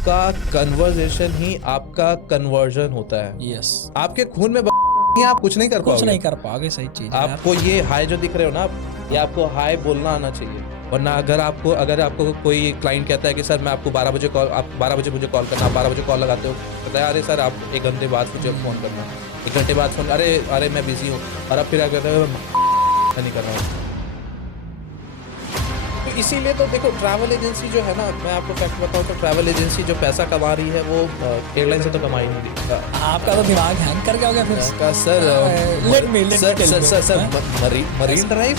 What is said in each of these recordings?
आपका कन्वर्जेशन ही आपका कन्वर्जन होता है। यस, आपके खून में आप कुछ नहीं कर कुछ पाओगे। नहीं कर पाओगे। सही चीज है यार। आपको ये हाय जो दिख रहे हो ना आप, ये आपको हाय बोलना आना चाहिए। वरना अगर आपको कोई क्लाइंट कहता है कि सर मैं आपको 12 बजे कॉल, आप 12 बजे मुझे कॉल करना, आप 12 बजे कॉल लगाते हो, कहता है अरे सर आप 1 घंटे बाद मुझे फ़ोन करना, 1 घंटे बाद फ़ोन, अरे मैं बिजी हूँ, और अब फिर आप कहते हो मैं नहीं कर रहा हूँ। तो इसीलिए तो देखो ट्रैवल एजेंसी जो है ना, मैं आपको फैक्ट बताऊँ तो ट्रैवल एजेंसी जो पैसा कमा रही है वो एयरलाइन से तो कमा ही नहीं रही। आपका तो दिमाग हैंग कर गया हो गया फिर से। का sir Let me tell you. Sir Marine Drive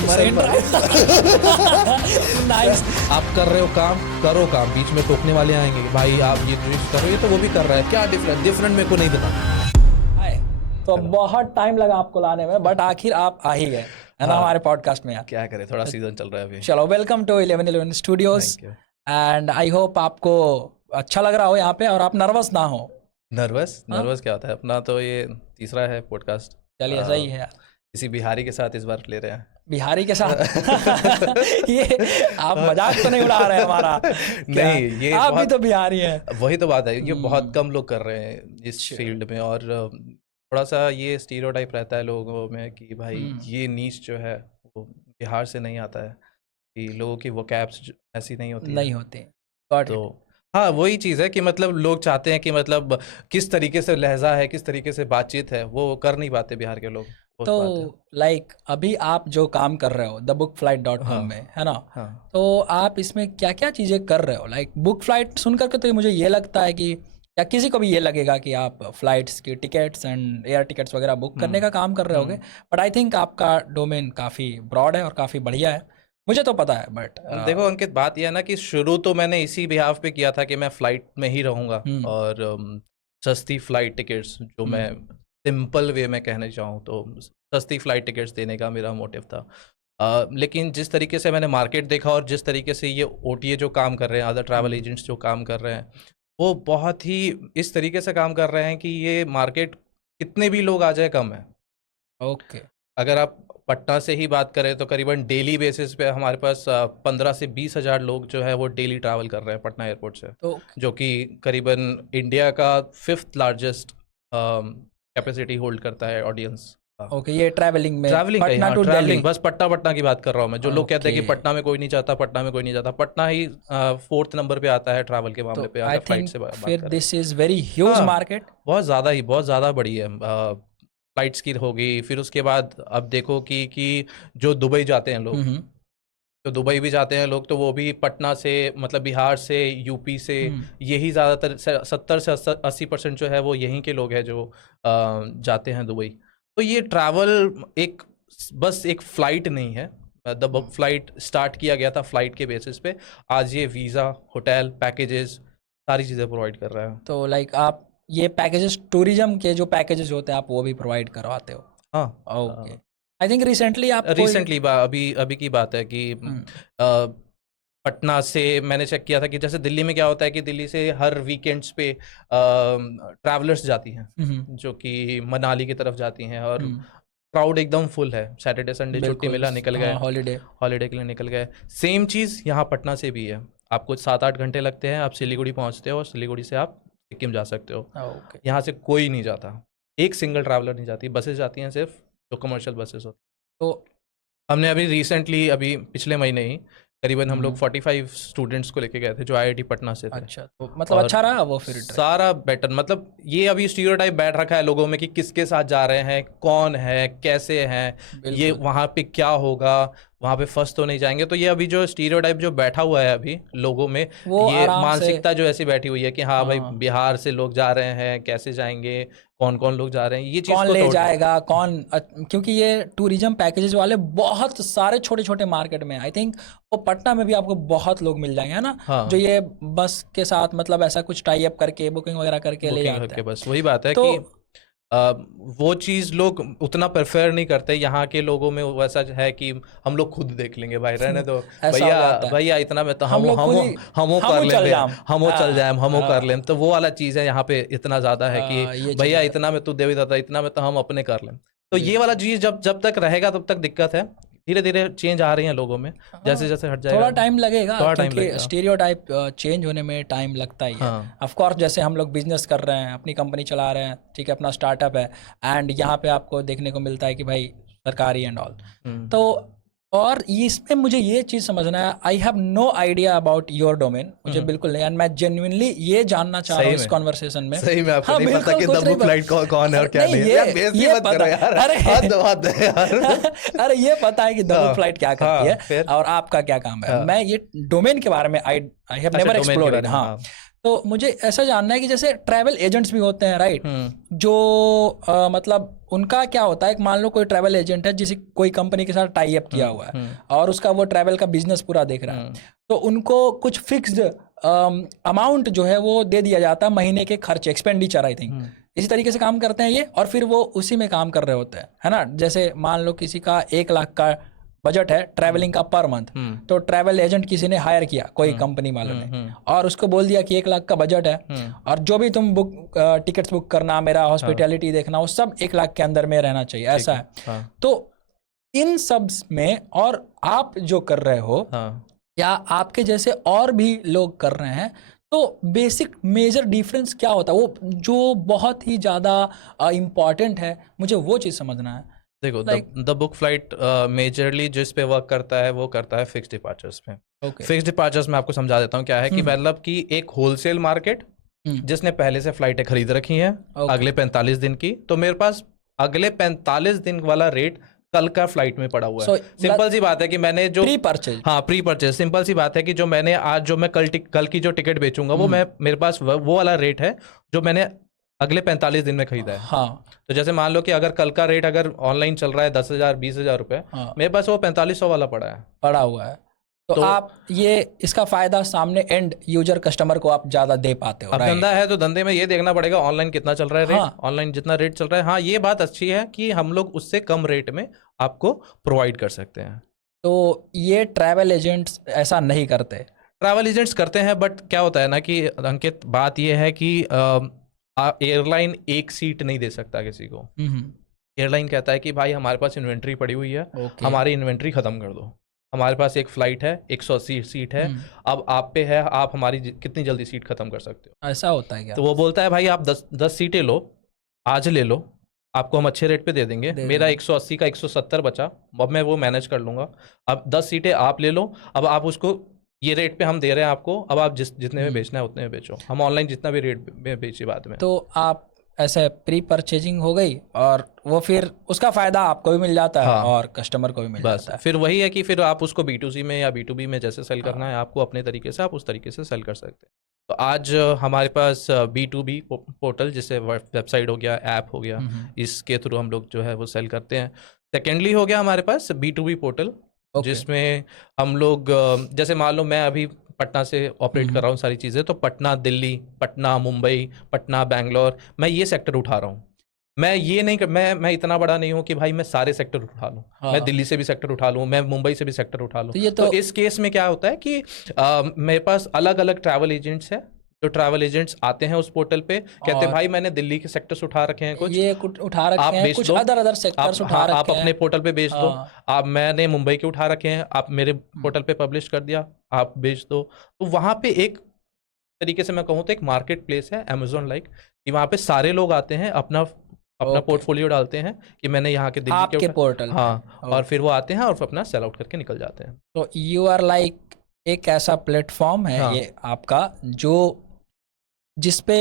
nice. आप कर रहे हो काम, करो काम, बीच में टोकने वाले आएंगे कि भाई आप ये ट्रिप कर रहे हो, तो वो भी कर रहा है, क्या डिफरेंट मेरे को नहीं पता। हाय, तो बहुत टाइम लगा आपको लाने में, बट आखिर आप आ ही गए, है ना, हमारे पॉडकास्ट में यार। क्या करें, थोड़ा सीजन चल रहा है अभी। चलो, welcome to 1111 studios. Thank you. And I hope आपको अच्छा लग रहा हो यहाँ पे और आप नर्वस ना हो। नर्वस क्या होता है, अपना तो ये तीसरा है पॉडकास्ट। चलिए, सही है यार। किसी बिहारी के साथ इस बार ले रहे हैं। बिहारी के साथ ये आप मजाक तो नहीं उड़ा रहे हमारा? नहीं, ये आप भी तो बिहारी हैं। वही तो बात है, ये बहुत कम लोग कर रहे हैं इस फील्ड में, और थोड़ा सा ये स्टीरियोटाइप रहता है लोगों में कि भाई ये नीश जो है वो बिहार से नहीं आता है, कि लोगों की वो कैप्स ऐसी नहीं होती। तो हाँ, वही चीज़ है कि मतलब लोग चाहते हैं कि मतलब किस तरीके से लहजा है, किस तरीके से बातचीत है, वो कर नहीं पाते बिहार के लोग। तो लाइक अभी आप जो काम कर रहे हो thebookflight.com में, है ना, तो आप इसमें क्या क्या चीज़ें कर रहे हो? लाइक बुक फ्लाइट सुन करके तो मुझे ये लगता है कि, या किसी को भी ये लगेगा कि आप फ्लाइट्स की टिकट्स एंड एयर टिकट्स वगैरह बुक करने का काम कर रहे होगे, बट आई थिंक आपका डोमेन काफ़ी ब्रॉड है और काफ़ी बढ़िया है, मुझे तो पता है। बट देखो अंकित, बात यह है ना कि शुरू तो मैंने इसी बिहाफ पे किया था कि मैं फ्लाइट में ही रहूँगा, और सस्ती फ्लाइट टिकट्स, जो मैं सिंपल वे में कहना चाहूँ तो सस्ती फ्लाइट टिकट्स देने का मेरा मोटिव था। लेकिन जिस तरीके से मैंने मार्केट देखा और जिस तरीके से ये OTA जो काम कर रहे हैं, अदर ट्रैवल एजेंट्स जो काम कर रहे हैं, वो बहुत ही इस तरीके से काम कर रहे हैं कि ये मार्केट कितने भी लोग आ जाए कम है। ओके, अगर आप पटना से ही बात करें तो करीबन डेली बेसिस पे हमारे पास 15 से 20 हज़ार लोग जो है वो डेली ट्रैवल कर रहे हैं पटना एयरपोर्ट से, तो जो कि करीबन इंडिया का 5th लार्जेस्ट कैपेसिटी होल्ड करता है ऑडियंस। ओके, ये ट्रैवलिंग में travelling Patna to Delhi. Travelling bus Patna की बात कर रहा हूँ मैं। जो लोग कहते हैं कि पटना में कोई नहीं जाता, पटना ही 4th नंबर पे आता है ट्रैवल के मामले पे, अगर फ्लाइट से बात फिर करें। This is very huge market, बहुत ज़्यादा बड़ी है। फ्लाइट्स की होगी, फिर उसके बाद अब देखो कि जो दुबई जाते हैं लोग, तो दुबई भी जाते हैं लोग, तो वो भी पटना से, मतलब बिहार से, यूपी से, यही ज़्यादातर 70 से 80% जो है वो यहीं के लोग हैं जो जाते हैं दुबई। तो ये ट्रैवल बस एक फ़्लाइट नहीं है। द बुक फ्लाइट स्टार्ट किया गया था फ्लाइट के बेसिस पे, आज ये वीज़ा, होटल, पैकेजेस, सारी चीज़ें प्रोवाइड कर रहा है। तो लाइक आप ये पैकेजेस, टूरिज्म के जो पैकेजेस होते हैं, आप वो भी प्रोवाइड करवाते हो? हाँ, ओके। आई थिंक रिसेंटली अभी की बात है कि पटना से मैंने चेक किया था कि जैसे दिल्ली में क्या होता है कि दिल्ली से हर वीकेंड्स पे ट्रैवलर्स जाती हैं, जो कि मनाली की तरफ जाती हैं, और क्राउड एकदम फुल है। सैटरडे संडे छुट्टी मिला, निकल गए, हॉलीडे के लिए निकल गए। सेम चीज़ यहाँ पटना से भी है। आपको 7-8 घंटे लगते हैं, आप सिलीगुड़ी पहुँचते हो, और सिलीगुड़ी से आप सिक्किम जा सकते हो। यहाँ से कोई नहीं जाता, एक सिंगल ट्रैवलर नहीं जाती, बसेस जाती हैं सिर्फ, जो कमर्शियल बसेस होती। तो हमने अभी रिसेंटली, अभी पिछले महीने ही करीबन हम लोग 45 स्टूडेंट्स को लेके गए थे जो IIT पटना से थे। अच्छा, तो मतलब अच्छा रहा वो फिर? सारा बेटर, मतलब ये अभी स्टीरियोटाइप बैठ रखा है लोगों में कि किसके साथ जा रहे हैं, कौन है, कैसे हैं, ये वहाँ पे क्या होगा, वहाँ पे फंस तो नहीं जाएंगे। तो ये अभी जो स्टीरियोटाइप जो बैठा हुआ है अभी लोगों में, ये मानसिकता जो ऐसी बैठी हुई है कि हाँ भाई बिहार से लोग जा रहे हैं, कैसे जाएंगे, कौन कौन लोग जा रहे हैं, ये चीज़ कौन ले जाएगा, कौन, क्योंकि ये टूरिज्म पैकेजेस वाले बहुत सारे छोटे छोटे मार्केट में, आई थिंक वो पटना में भी आपको बहुत लोग मिल जाएंगे, है ना? हाँ। जो ये बस के साथ मतलब ऐसा कुछ टाई अप करके बुकिंग वगैरह करके ले जाते हैं। बस वही बात है कि वो चीज़ लोग उतना प्रेफर नहीं करते। यहाँ के लोगों में वैसा है कि हम लोग खुद देख लेंगे, भाई रहने दो, भैया इतना में तो हम चल जाए, तो वो वाला चीज़ है यहाँ पे इतना ज़्यादा है कि भैया इतना में तू दे देता, इतना में तो हम अपने कर लें। तो ये वाला चीज़ जब तक रहेगा तब तक दिक्कत है। धीरे धीरे चेंज आ रही हैं लोगों में, जैसे जैसे हट जाएगा थोड़ा टाइम लगेगा, थोड़ा टाइम क्योंकि लगेगा। स्टीरियोटाइप चेंज होने में टाइम लगता ही है। हाँ। ऑफ कोर्स जैसे हम लोग बिजनेस कर रहे हैं, अपनी कंपनी चला रहे हैं, ठीक है, अपना स्टार्टअप है, एंड यहाँ पे आपको देखने को मिलता है कि भाई सरकारी एंड ऑल। तो और इसमें मुझे ये चीज़ समझना है, I have no idea about your domain, मुझे बिल्कुल नहीं, एंड मैं जेन्युइनली ये जानना चाह रहा हूँ इस कॉन्वर्सेशन में। सही में आपको हाँ, नहीं पता कि द बुक फ्लाइट कौन है और क्या नहीं है? यार बेइज्जती मत करो यार, हद है यार। अरे ये पता है कि द बुक फ्लाइट क्या करती है हाँ, और आपका क्या काम है। मैं ये डोमेन के बारे में आई हैव नेवर एक्सप्लोर्ड। हाँ, तो मुझे ऐसा जानना है कि जैसे ट्रैवल एजेंट्स भी होते हैं, राइट, जो मतलब उनका क्या होता है, मान लो कोई ट्रैवल एजेंट है जिसे कोई कंपनी के साथ टाई अप किया हुआ है और उसका वो ट्रैवल का बिजनेस पूरा देख रहा है, तो उनको कुछ फिक्स्ड अमाउंट जो है वो दे दिया जाता है, महीने के खर्च, एक्सपेंडिचर आई थिंक इसी तरीके से काम करते हैं ये, और फिर वो उसी में काम कर रहे होते हैं, है ना। जैसे मान लो किसी का 1 लाख का बजट है ट्रैवलिंग का पर मंथ, तो ट्रैवल एजेंट किसी ने हायर किया, कोई कंपनी वालों ने, और उसको बोल दिया कि 1 लाख का बजट है और जो भी तुम टिकट्स बुक करना, मेरा हॉस्पिटैलिटी देखना, वो सब 1 लाख के अंदर में रहना चाहिए, ऐसा है। तो इन सब में, और आप जो कर रहे हो या आपके जैसे और भी लोग कर रहे हैं, तो बेसिक मेजर डिफरेंस क्या होता है, वो जो बहुत ही ज़्यादा इम्पॉर्टेंट है, मुझे वो चीज़ समझना है। देखो, द बुक फ्लाइट मेजरली जिस पे वर्क करता है वो करता है फिक्स डिपार्चर्स पे। फिक्स डिपार्चर्स में आपको समझा देता हूँ क्या है कि मतलब कि एक होलसेल मार्केट जिसने पहले से फ्लाइटें खरीद रखी हैं अगले 45 दिन की, तो मेरे पास अगले 45 दिन वाला रेट कल का फ्लाइट में पड़ा हुआ है। सिंपल सी बात है कि मैंने जो प्री परचेज, सिंपल सी बात है कि जो मैंने आज जो मैं कल की जो टिकट बेचूंगा वो मेरे पास वो वाला रेट है जो मैंने अगले 45 दिन में खरीदा है। हाँ। तो जैसे मान लो कि अगर कल का रेट अगर ऑनलाइन चल रहा है 10,000 20,000 रुपए, मेरे पास वो 4500 वाला पड़ा हुआ है। तो आप ये इसका फायदा सामने एंड यूजर कस्टमर को आप ज्यादा दे पाते हो। अब धंधा है तो धंधे में ये देखना पड़ेगा ऑनलाइन कितना चल रहा है रेट, ऑनलाइन जितना रेट चल रहा है। हाँ, ये बात अच्छी है कि हम लोग उससे कम रेट में आपको प्रोवाइड कर सकते हैं। तो ये ट्रैवल एजेंट्स ऐसा नहीं करते? ट्रैवल एजेंट्स करते हैं, बट क्या होता है ना कि अंकित, बात ये है कि एयरलाइन एक सीट नहीं दे सकता किसी को। एयरलाइन कहता है कि भाई हमारे पास इन्वेंट्री पड़ी हुई है, हमारी इन्वेंट्री खत्म कर दो, हमारे पास एक फ्लाइट है 180 सीट है, अब आप पे है, आप हमारी कितनी जल्दी सीट खत्म कर सकते हो। ऐसा होता है क्या? तो वो बोलता है भाई आप 10 सीटें लो, आज ले लो, आपको हम अच्छे रेट पे दे देंगे, मेरा 180 का 170 बचा, अब मैं वो मैनेज कर लूंगा, अब 10 सीटें आप ले लो, अब आप उसको ये रेट पे हम दे रहे हैं आपको, अब आप जितने में बेचना है उतने में बेचो, हम ऑनलाइन जितना भी रेट में बेचिए बाद में। तो आप ऐसे प्री परचेजिंग हो गई और वो फिर उसका फायदा आपको भी मिल जाता है और कस्टमर को भी मिल जाता है। फिर वही है कि फिर आप उसको B2C में या B2B में जैसे सेल करना है आपको अपने तरीके से, आप उस तरीके से सेल कर सकते हैं। तो आज हमारे पास B2B पोर्टल, जिससे वेबसाइट हो गया, ऐप हो गया, इसके थ्रू हम लोग जो है वो सेल करते हैं। सेकेंडली हो गया हमारे पास B2B पोर्टल, जिसमें हम लोग जैसे मान लो मैं अभी पटना से ऑपरेट कर रहा हूँ सारी चीज़ें, तो पटना दिल्ली, पटना मुंबई, पटना बैंगलोर, मैं ये सेक्टर उठा रहा हूँ। मैं ये नहीं मैं इतना बड़ा नहीं हूँ कि भाई मैं सारे सेक्टर उठा लूँ। मैं दिल्ली से भी सेक्टर उठा लूँ, मैं मुंबई से भी सेक्टर उठा लूँ। तो इस केस में क्या होता है कि मेरे पास अलग अलग ट्रैवल एजेंट्स हैं, जो ट्रैवल एजेंट्स आते हैं उस पोर्टल पे, कहते हैं भाई मैंने दिल्ली के सेक्टर्स उठा रखे हैं, कुछ उठा रखे हैं, कुछ अदर सेक्टर्स उठा रखे हैं, आप अपने पोर्टल पे बेच दो। आप मैंने मुंबई के उठा रखे हैं, आप मेरे पोर्टल पे पब्लिश कर दिया, आप बेच दो। तो वहाँ पे एक तरीके से मैं कहूँ तो एक मार्केट प्लेस है अमेजोन लाइक, कि वहाँ पे सारे लोग आते हैं, अपना पोर्टफोलियो डालते हैं कि मैंने यहाँ के दिल्ली के पोर्टल, हाँ, और फिर वो आते हैं और अपना सेल आउट करके निकल जाते हैं। तो यू आर लाइक एक ऐसा प्लेटफॉर्म है ये आपका, जो जिसपे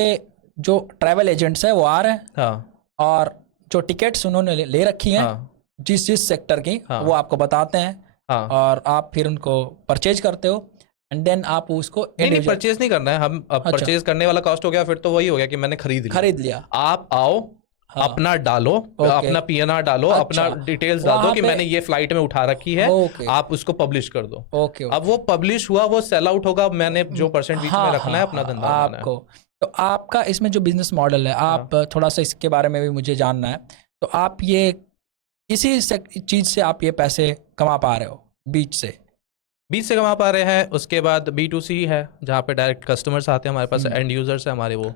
जो ट्रैवल एजेंट्स है वो आ रहे हैं, और जो टिकट्स उन्होंने ले रखी हैं जिस सेक्टर की, वो आपको बताते हैं, और आप फिर उनको परचेज करते हो, एंड देन आप उसको नहीं परचेज नहीं करना है, हम परचेज करने वाला कॉस्ट हो गया, फिर तो वही हो गया कि मैंने खरीद लिया। आप आओ, अपना डालो, अपना PNR डालो, अपना डिटेल्स डाल दो कि मैंने ये फ्लाइट में उठा रखी है, आप उसको पब्लिश कर दो। अब वो पब्लिश हुआ, वो सेल आउट होगा, मैंने जो परसेंट बीच में रखना है अपना धंधा आपको। तो आपका इसमें जो बिजनेस मॉडल है, आप थोड़ा सा इसके बारे में भी मुझे जानना है। तो आप ये इसी चीज से आप ये पैसे कमा पा रहे हो बीच से? 20 से कमा पा रहे हैं। उसके बाद B2C है, जहाँ पे डायरेक्ट कस्टमर्स आते हैं हमारे पास, एंड यूजर्स है हमारे, वो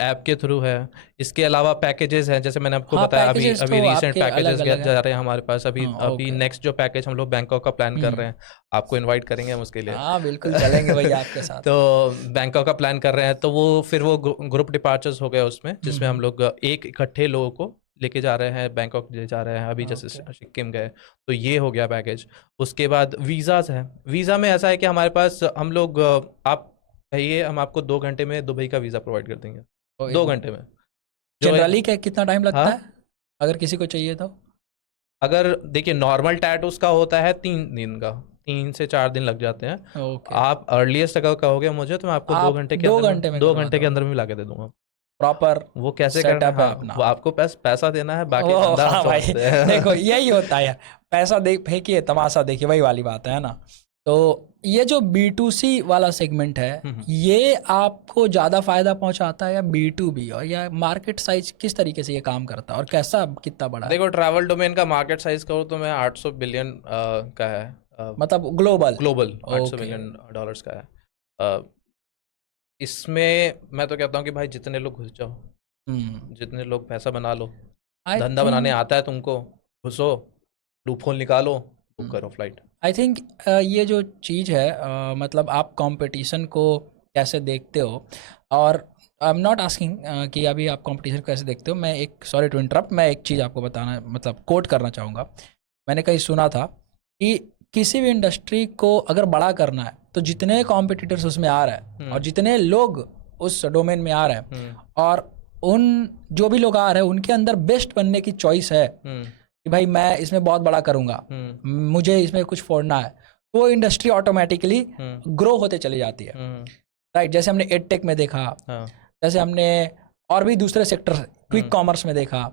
ऐप के थ्रू है। इसके अलावा पैकेजेस हैं, जैसे मैंने आपको बताया अभी तो रिसेंट पैकेजेस अलग-अलग जा रहे हैं हमारे पास। अभी ओके। नेक्स्ट जो पैकेज हम लोग बैंकॉक का प्लान कर रहे हैं, आपको इनवाइट करेंगे हम उसके लिए। हाँ बिल्कुल चलेंगे भाई आपके साथ। तो बैंकॉक का प्लान कर रहे हैं, तो वो ग्रुप डिपार्चर्स हो गए उसमें, जिसमें हम लोग एक इकट्ठे लोगों को लेके जा रहे हैं, बैंकॉक ले जा रहे हैं। अभी जैसे सिक्किम गए, तो ये हो गया पैकेज। उसके बाद वीज़ाज है। वीज़ा में ऐसा है कि हमारे पास हम लोग, आप कहिए, हम आपको 2 घंटे में दुबई का वीज़ा प्रोवाइड कर देंगे। 2 घंटे में। जनरली क्या कितना टाइम लगता है अगर किसी को चाहिए तो? अगर देखिए, नॉर्मल टैटूज का होता है 3 दिन का, 3 से 4 दिन लग जाते हैं। आप अर्लीस्ट अगर कहोगे मुझे, तो मैं आपको 2 घंटे के अंदर 2 घंटे के अंदर में ला के दे दूंगा। प्रॉपर वो कैसे करना है अपना, वो आपको पैसा देना है, बाकी धंधा हाँ भाई देखो यही होता है यार, पैसा फेंकिए तमाशा देखिए, वही वाली बात है ना। तो ये जो B2C वाला सेगमेंट है, ये आपको ज़्यादा फायदा पहुंचाता है या B2B, और या मार्केट साइज किस तरीके से ये काम करता है और कैसा कितना बड़ा है? देखो, ट्रैवल डोमेन का मार्केट साइज कहूँ तो मैं 800 बिलियन का है, मतलब ग्लोबल 800 बिलियन डॉलर्स का है। इसमें मैं तो कहता हूँ कि भाई जितने लोग घुस जाओ, जितने लोग पैसा बना लो, धंधा बनाने आता है तुमको, घुसो, लूपहोल निकालो, बुक करो फ्लाइट। आई थिंक ये जो चीज़ है, मतलब आप कंपटीशन को कैसे देखते हो, और आई एम नॉट आस्किंग कि अभी आप कंपटीशन को कैसे देखते हो। मैं एक, सॉरी टू इंटरप्ट, मैं एक चीज़ आपको बताना, मतलब कोट करना चाहूँगा। मैंने कहीं सुना था कि किसी भी इंडस्ट्री को अगर बड़ा करना है तो जितने कॉम्पिटिटर्स उसमें आ रहे हैं और जितने लोग उस डोमेन में आ रहे हैं, और उन जो भी लोग आ रहे हैं उनके अंदर बेस्ट बनने की चॉइस है कि भाई मैं इसमें बहुत बड़ा करूंगा, मुझे इसमें कुछ फोड़ना है, तो वो इंडस्ट्री ऑटोमेटिकली ग्रो होते चली जाती है। राइट, जैसे हमने एडटेक में देखा, जैसे हमने और भी दूसरे सेक्टर क्विक कॉमर्स में देखा,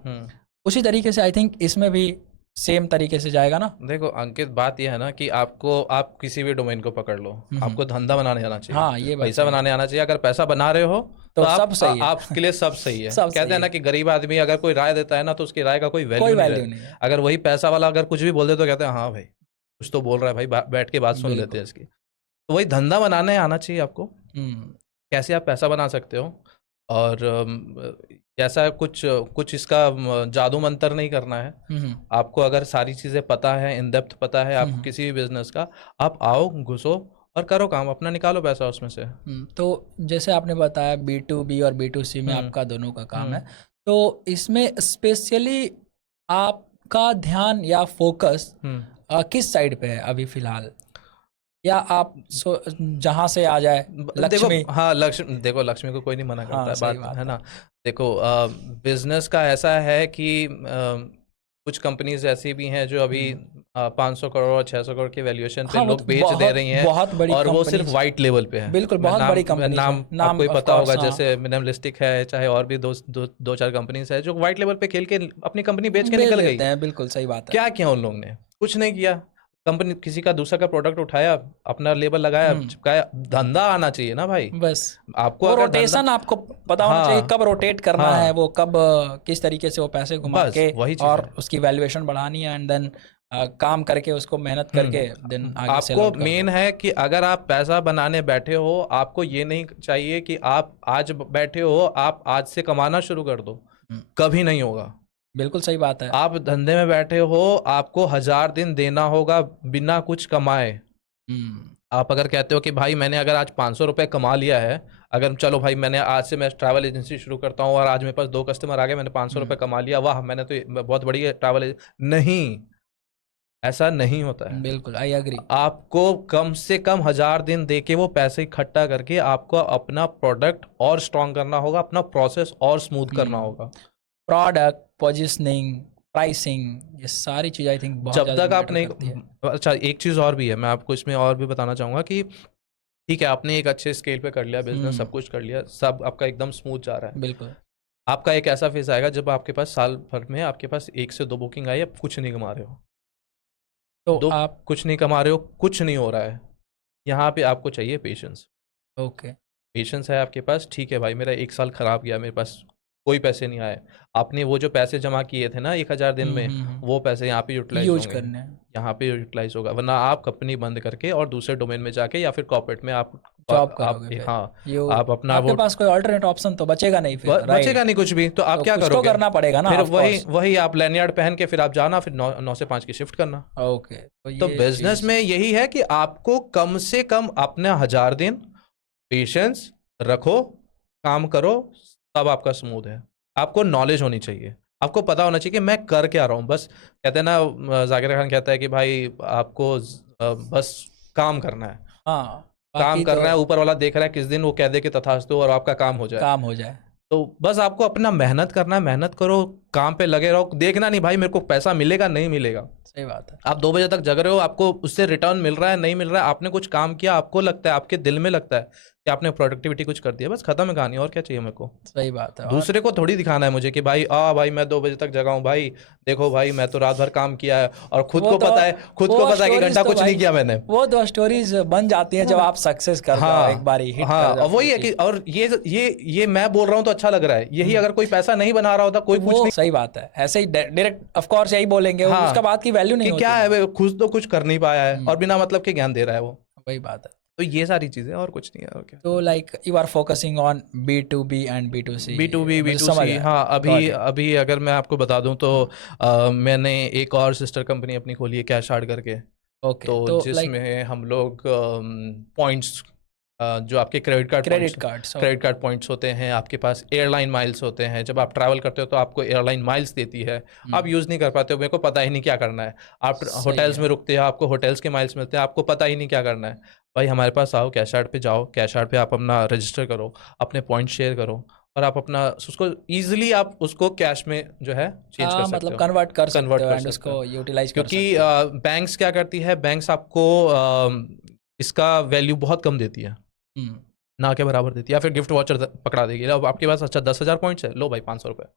उसी तरीके से आई थिंक इसमें भी सेम तरीके से जाएगा ना। देखो अंकित, बात यह है ना कि आप किसी भी डोमेन को पकड़ लो, आपको धंधा बनाने आना चाहिए। हाँ, ये पैसा बनाने आना चाहिए। अगर पैसा बना रहे हो तो सब सही है। आपके लिए सब सही है। कहते हैं ना कि गरीब आदमी अगर कोई राय देता है ना, तो उसकी राय का कोई वैल्यू नहीं है। अगर वही पैसा वाला अगर कुछ भी बोल दे तो कहते हैं हाँ भाई कुछ तो बोल रहा है भाई, बैठ के बात सुन लेते हैं इसकी। तो वही धंधा बनाने आना चाहिए आपको, कैसे आप पैसा बना सकते हो, और कैसा कुछ इसका जादू मंत्र नहीं करना है आपको। अगर सारी चीज़ें पता है, इन डेप्थ पता है आपको किसी भी बिजनेस का, आप आओ, घुसो और करो काम अपना, निकालो पैसा उसमें से। तो जैसे आपने बताया B2B और B2C में आपका दोनों का काम है, तो इसमें स्पेशली आपका ध्यान या फोकस किस साइड पे है अभी फिलहाल, या आप जहाँ से आ जाए लक्ष्मी? देखो हाँ, देखो लक्ष्मी को कोई नहीं मना करता है, बात है ना। देखो बिजनेस का ऐसा है कि कुछ कंपनीज ऐसी भी हैं जो अभी 500 करोड़ और 600 करोड़ की वैल्यूएशन पे लोग बेच दे रही हैं, बहुत बड़ी, और वो सिर्फ वाइट लेवल पे है। बिल्कुल बहुत बड़ी कंपनी, नाम आपको ही पता होगा, जैसे मिनिमलिस्टिक है, चाहे और भी दो चार कंपनीज है जो वाइट लेवल पे खेल के अपनी कंपनी बेच के निकल गई है। बिल्कुल सही बात है। क्या किया उन लोगों ने? कुछ नहीं किया। कंपनी किसी का दूसरा का प्रोडक्ट उठाया, अपना लेबल लगाया, चिपकाया। धंधा आना चाहिए ना भाई, बस आपको वो रोटेशन आपको पता होना चाहिए, कब रोटेट करना है, वो कब किस तरीके से वो पैसे घुमा के और उसकी वैल्यूएशन बढ़ानी है, एंड देन काम करके उसको मेहनत करके देन आगे आपको मेन है कि अगर आप पैसा बनाने बैठे हो, आपको ये नहीं चाहिए कि आप आज बैठे हो, आप आज से कमाना शुरू कर दो, कभी नहीं होगा। बिल्कुल सही बात है। आप धंधे में बैठे हो, आपको 1000 दिन देना होगा बिना कुछ कमाए। आप अगर कहते हो कि भाई मैंने अगर आज 500 रुपये कमा लिया है, अगर चलो भाई मैंने आज से मैं ट्रैवल एजेंसी शुरू करता हूँ और आज मेरे पास 2 कस्टमर आ गए, मैंने 500 रुपये कमा लिया, वाह मैंने तो बहुत बड़ी ट्रैवल, नहीं, ऐसा नहीं होता है। बिल्कुल आई एग्री। आपको कम से कम 1000 दिन दे के वो पैसे इकट्ठा करके आपको अपना प्रोडक्ट और स्ट्रॉन्ग करना होगा, अपना प्रोसेस और स्मूथ करना होगा। प्रोडक्ट, पोजीशनिंग, प्राइसिंग, ये सारी चीज़ आई थिंक बहुत जब तक आप नहीं, अच्छा एक चीज़ और भी है, मैं आपको इसमें और भी बताना चाहूँगा कि ठीक है आपने एक अच्छे स्केल पे कर लिया बिजनेस, सब कुछ कर लिया, सब आपका एकदम स्मूथ जा रहा है, बिल्कुल, आपका एक ऐसा फेज आएगा जब आपके पास साल भर में आपके पास 1 से 2 बुकिंग आई, आप कुछ नहीं कमा रहे हो, तो आप कुछ नहीं कमा रहे हो, कुछ नहीं हो रहा है, यहाँ पे आपको चाहिए पेशेंस। ओके, पेशेंस है आपके पास, ठीक है भाई मेरा 1 साल खराब गया, मेरे पास कोई पैसे नहीं आए। आपने वो जो पैसे जमा किए थे ना 1000 दिन में, वो पैसे यहाँ पे यूटिलाइज यूज होंगे, करने हैं, यहाँ पे यूटिलाइज होगा। वरना आप कंपनी बंद करके और दूसरे डोमेन में जाके या फिर कॉर्पोरेट में आप जॉब करोगे फिर। हाँ You- आप अपना आपके वो पास कोई अल्टरनेट ऑप्शन तो बचेगा नहीं फिर, बचेगा नहीं कुछ भी, तो आप तो क्या कुछ तो करोगे? करना पड़ेगा ना, फिर of वही course। वही आप लैनियार्ड पहन के फिर आप जाना, फिर 9 से 5 की शिफ्ट करना। ओके, तो बिजनेस में यही है कि आपको कम से कम अपने 1000 दिन पेशेंस रखो, काम करो, तब आपका स्मूथ है। आपको नॉलेज होनी चाहिए, आपको पता होना चाहिए कि मैं कर क्या रहा हूँ। बस कहते हैं ना, जाकिर खान कहता है कि भाई आपको बस काम करना है, हाँ, काम करना है, तो ऊपर वाला देख रहा है किस दिन वो कह दे कि तथास्तु और आपका काम हो जाए। काम हो जाए। तो बस आपको अपना मेहनत करना है, मेहनत करो, काम पे लगे रहो, देखना नहीं भाई मेरे को पैसा मिलेगा नहीं मिलेगा। सही बात है। आप 2 बजे तक जग रहे हो, आपको उससे रिटर्न मिल रहा है नहीं मिल रहा है, आपने कुछ काम किया, आपको लगता है, आपके दिल में लगता है कि आपने प्रोडक्टिविटी कुछ कर दिया, बस खत्म है कहानी। और क्या चाहिए मेरे को? सही बात है। दूसरे को थोड़ी दिखाना है मुझे कि भाई भाई मैं 2 बजे तक जगा हूँ, भाई देखो भाई मैं तो रात भर काम किया है, और खुद को पता है कि घंटा कुछ नहीं किया मैंने। वो तो स्टोरीज बन जाती है जब आप सक्सेस कर जाओ, एक बार हिट हाँ, और वही है कि और ये मैं बोल रहा हूँ तो अच्छा लग रहा है, यही अगर कोई पैसा नहीं बना रहा होता, कोई कुछ नहीं। सही बात है, ऐसे ही डायरेक्ट ऑफ कोर्स यही बोलेंगे, उसका बात की वैल्यू नहीं होती। क्या है, खुद तो कुछ कर नहीं पाया है और बिना मतलब के ज्ञान दे रहा है वो। वही बात है। तो ये सारी चीजें, और कुछ नहीं है। और क्या? तो like you are focusing on B2B and B2C। B2B B2C, हाँ। अभी अगर मैं आपको बता दूं तो मैंने एक और सिस्टर कंपनी अपनी खोली है, कैश हार्ड करके। तो जिसमें हम लोग पॉइंट्स, जो आपके क्रेडिट कार्ड पॉइंट्स होते हैं, आपके पास एयरलाइन माइल्स होते हैं। जब आप ट्रैवल करते हो तो आपको एयरलाइन माइल्स देती है, आप यूज़ नहीं कर पाते हो, मेरे को पता ही नहीं क्या करना है। आप होटल्स में रुकते हो, आपको होटल्स के माइल्स मिलते हैं, आपको पता ही नहीं क्या करना है। भाई हमारे पास आओ, कैश हार्ड पे जाओ, कैश हार्ड पे आप अपना रजिस्टर करो, अपने पॉइंट शेयर करो, और आप अपना उसको ईजिली आप उसको कैश में जो है चेंज कर सकते हो, मतलब कन्वर्ट कर सकते हो, उसको यूटिलाइज कर सकते हो। क्योंकि बैंक्स क्या करती है, बैंक्स आपको इसका वैल्यू बहुत कम देती है, ना के बराबर देती है, या फिर गिफ्ट वाउचर पकड़ा देगी। अब आपके पास अच्छा 10,000 पॉइंट्स है, लो भाई 500 रुपये।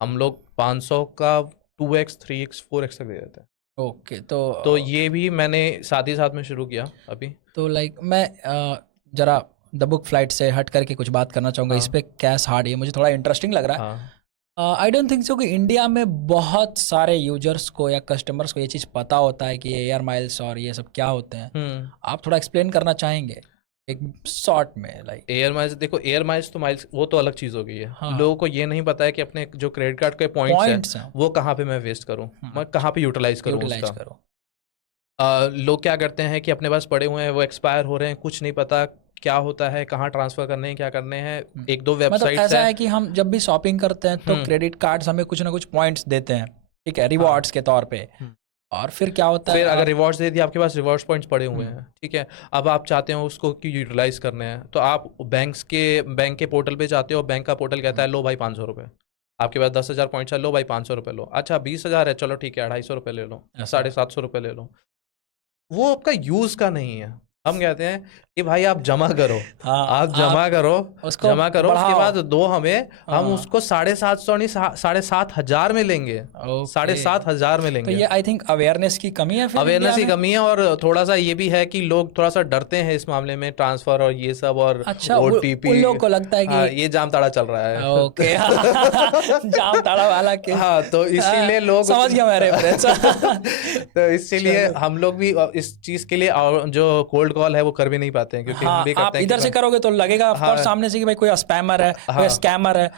हम लोग 500 का 2x 3x 4x तक दे देते हैं। ओके, तो ये भी मैंने साथ ही साथ में शुरू किया अभी। तो लाइक मैं जरा द बुक फ्लाइट से हट करके कुछ बात करना चाहूँगा। इस पे कैश हार्ड, ये मुझे थोड़ा इंटरेस्टिंग लग रहा है। आई डोंट थिंक सो कि इंडिया में बहुत सारे यूजर्स को या कस्टमर्स को ये चीज़ पता होता है कि एयर माइल्स और ये सब क्या होते हैं। आप थोड़ा एक्सप्लेन करना चाहेंगे एक शॉर्ट में? लाइक एयर माइल्स, देखो एयर माइल्स तो माइल्स वो तो अलग चीज़ हो गई है। लोगों को ये नहीं पता है कि अपने जो क्रेडिट कार्ड के पॉइंट्स हैं वो कहाँ पे मैं वेस्ट करूँ, मैं कहाँ पे यूटिलाइज करूँ उसका। लोग क्या करते हैं कि अपने पास पड़े हुए हैं, वो एक्सपायर हो रहे हैं, कुछ नहीं पता क्या होता है, कहाँ ट्रांसफर करने हैं, क्या करने हैं। 1-2 वेबसाइट्स ऐसा है कि हम जब भी शॉपिंग करते हैं तो क्रेडिट कार्ड्स हमें कुछ ना कुछ पॉइंट्स देते हैं, ठीक है, रिवॉर्ड्स के तौर पे। और फिर क्या होता है, फिर अगर रिवॉर्ड्स दे दिया, आपके पास रिवॉर्ड्स पॉइंट्स पड़े हुए हैं, ठीक है, अब आप चाहते हो उसको कि यूटिलाइज करने हैं, तो आप बैंक के पोर्टल पे जाते हो, बैंक का पोर्टल कहता है लो भाई 500 रुपये, आपके पास 10,000 पॉइंट्स है, लो भाई 500 रुपये लो। अच्छा 20,000 है, चलो ठीक है 250 रुपये ले लो, 750 रुपये ले लो। वो आपका यूज का नहीं है। हम कहते हैं कि भाई आप जमा करो, आप जमा करो, उसके बाद दो हमें, हम उसको 750 नहीं 7,500 में लेंगे, 7,500 में लेंगे। तो ये आई थिंक अवेयरनेस की कमी है, अवेयरनेस की कमी है, और थोड़ा सा ये भी है कि लोग थोड़ा सा डरते हैं इस मामले में, ट्रांसफर और ये सब, और OTP, उन लोग को लगता है कि ये जामताड़ा चल रहा है। ओके जामताड़ा वाला के, हाँ, तो इसीलिए लोग समझ गया मैं रेफरेंस। तो इसीलिए हम लोग भी इस चीज के लिए जो कोल्ड कॉल है वो कर भी नहीं पाते हैं, क्योंकि हम भी करते हैं इधर से करोगे तो लगेगा ऑफ कोर्स सामने से कि भाई कोई स्पैमर है, कोई स्कैमर है,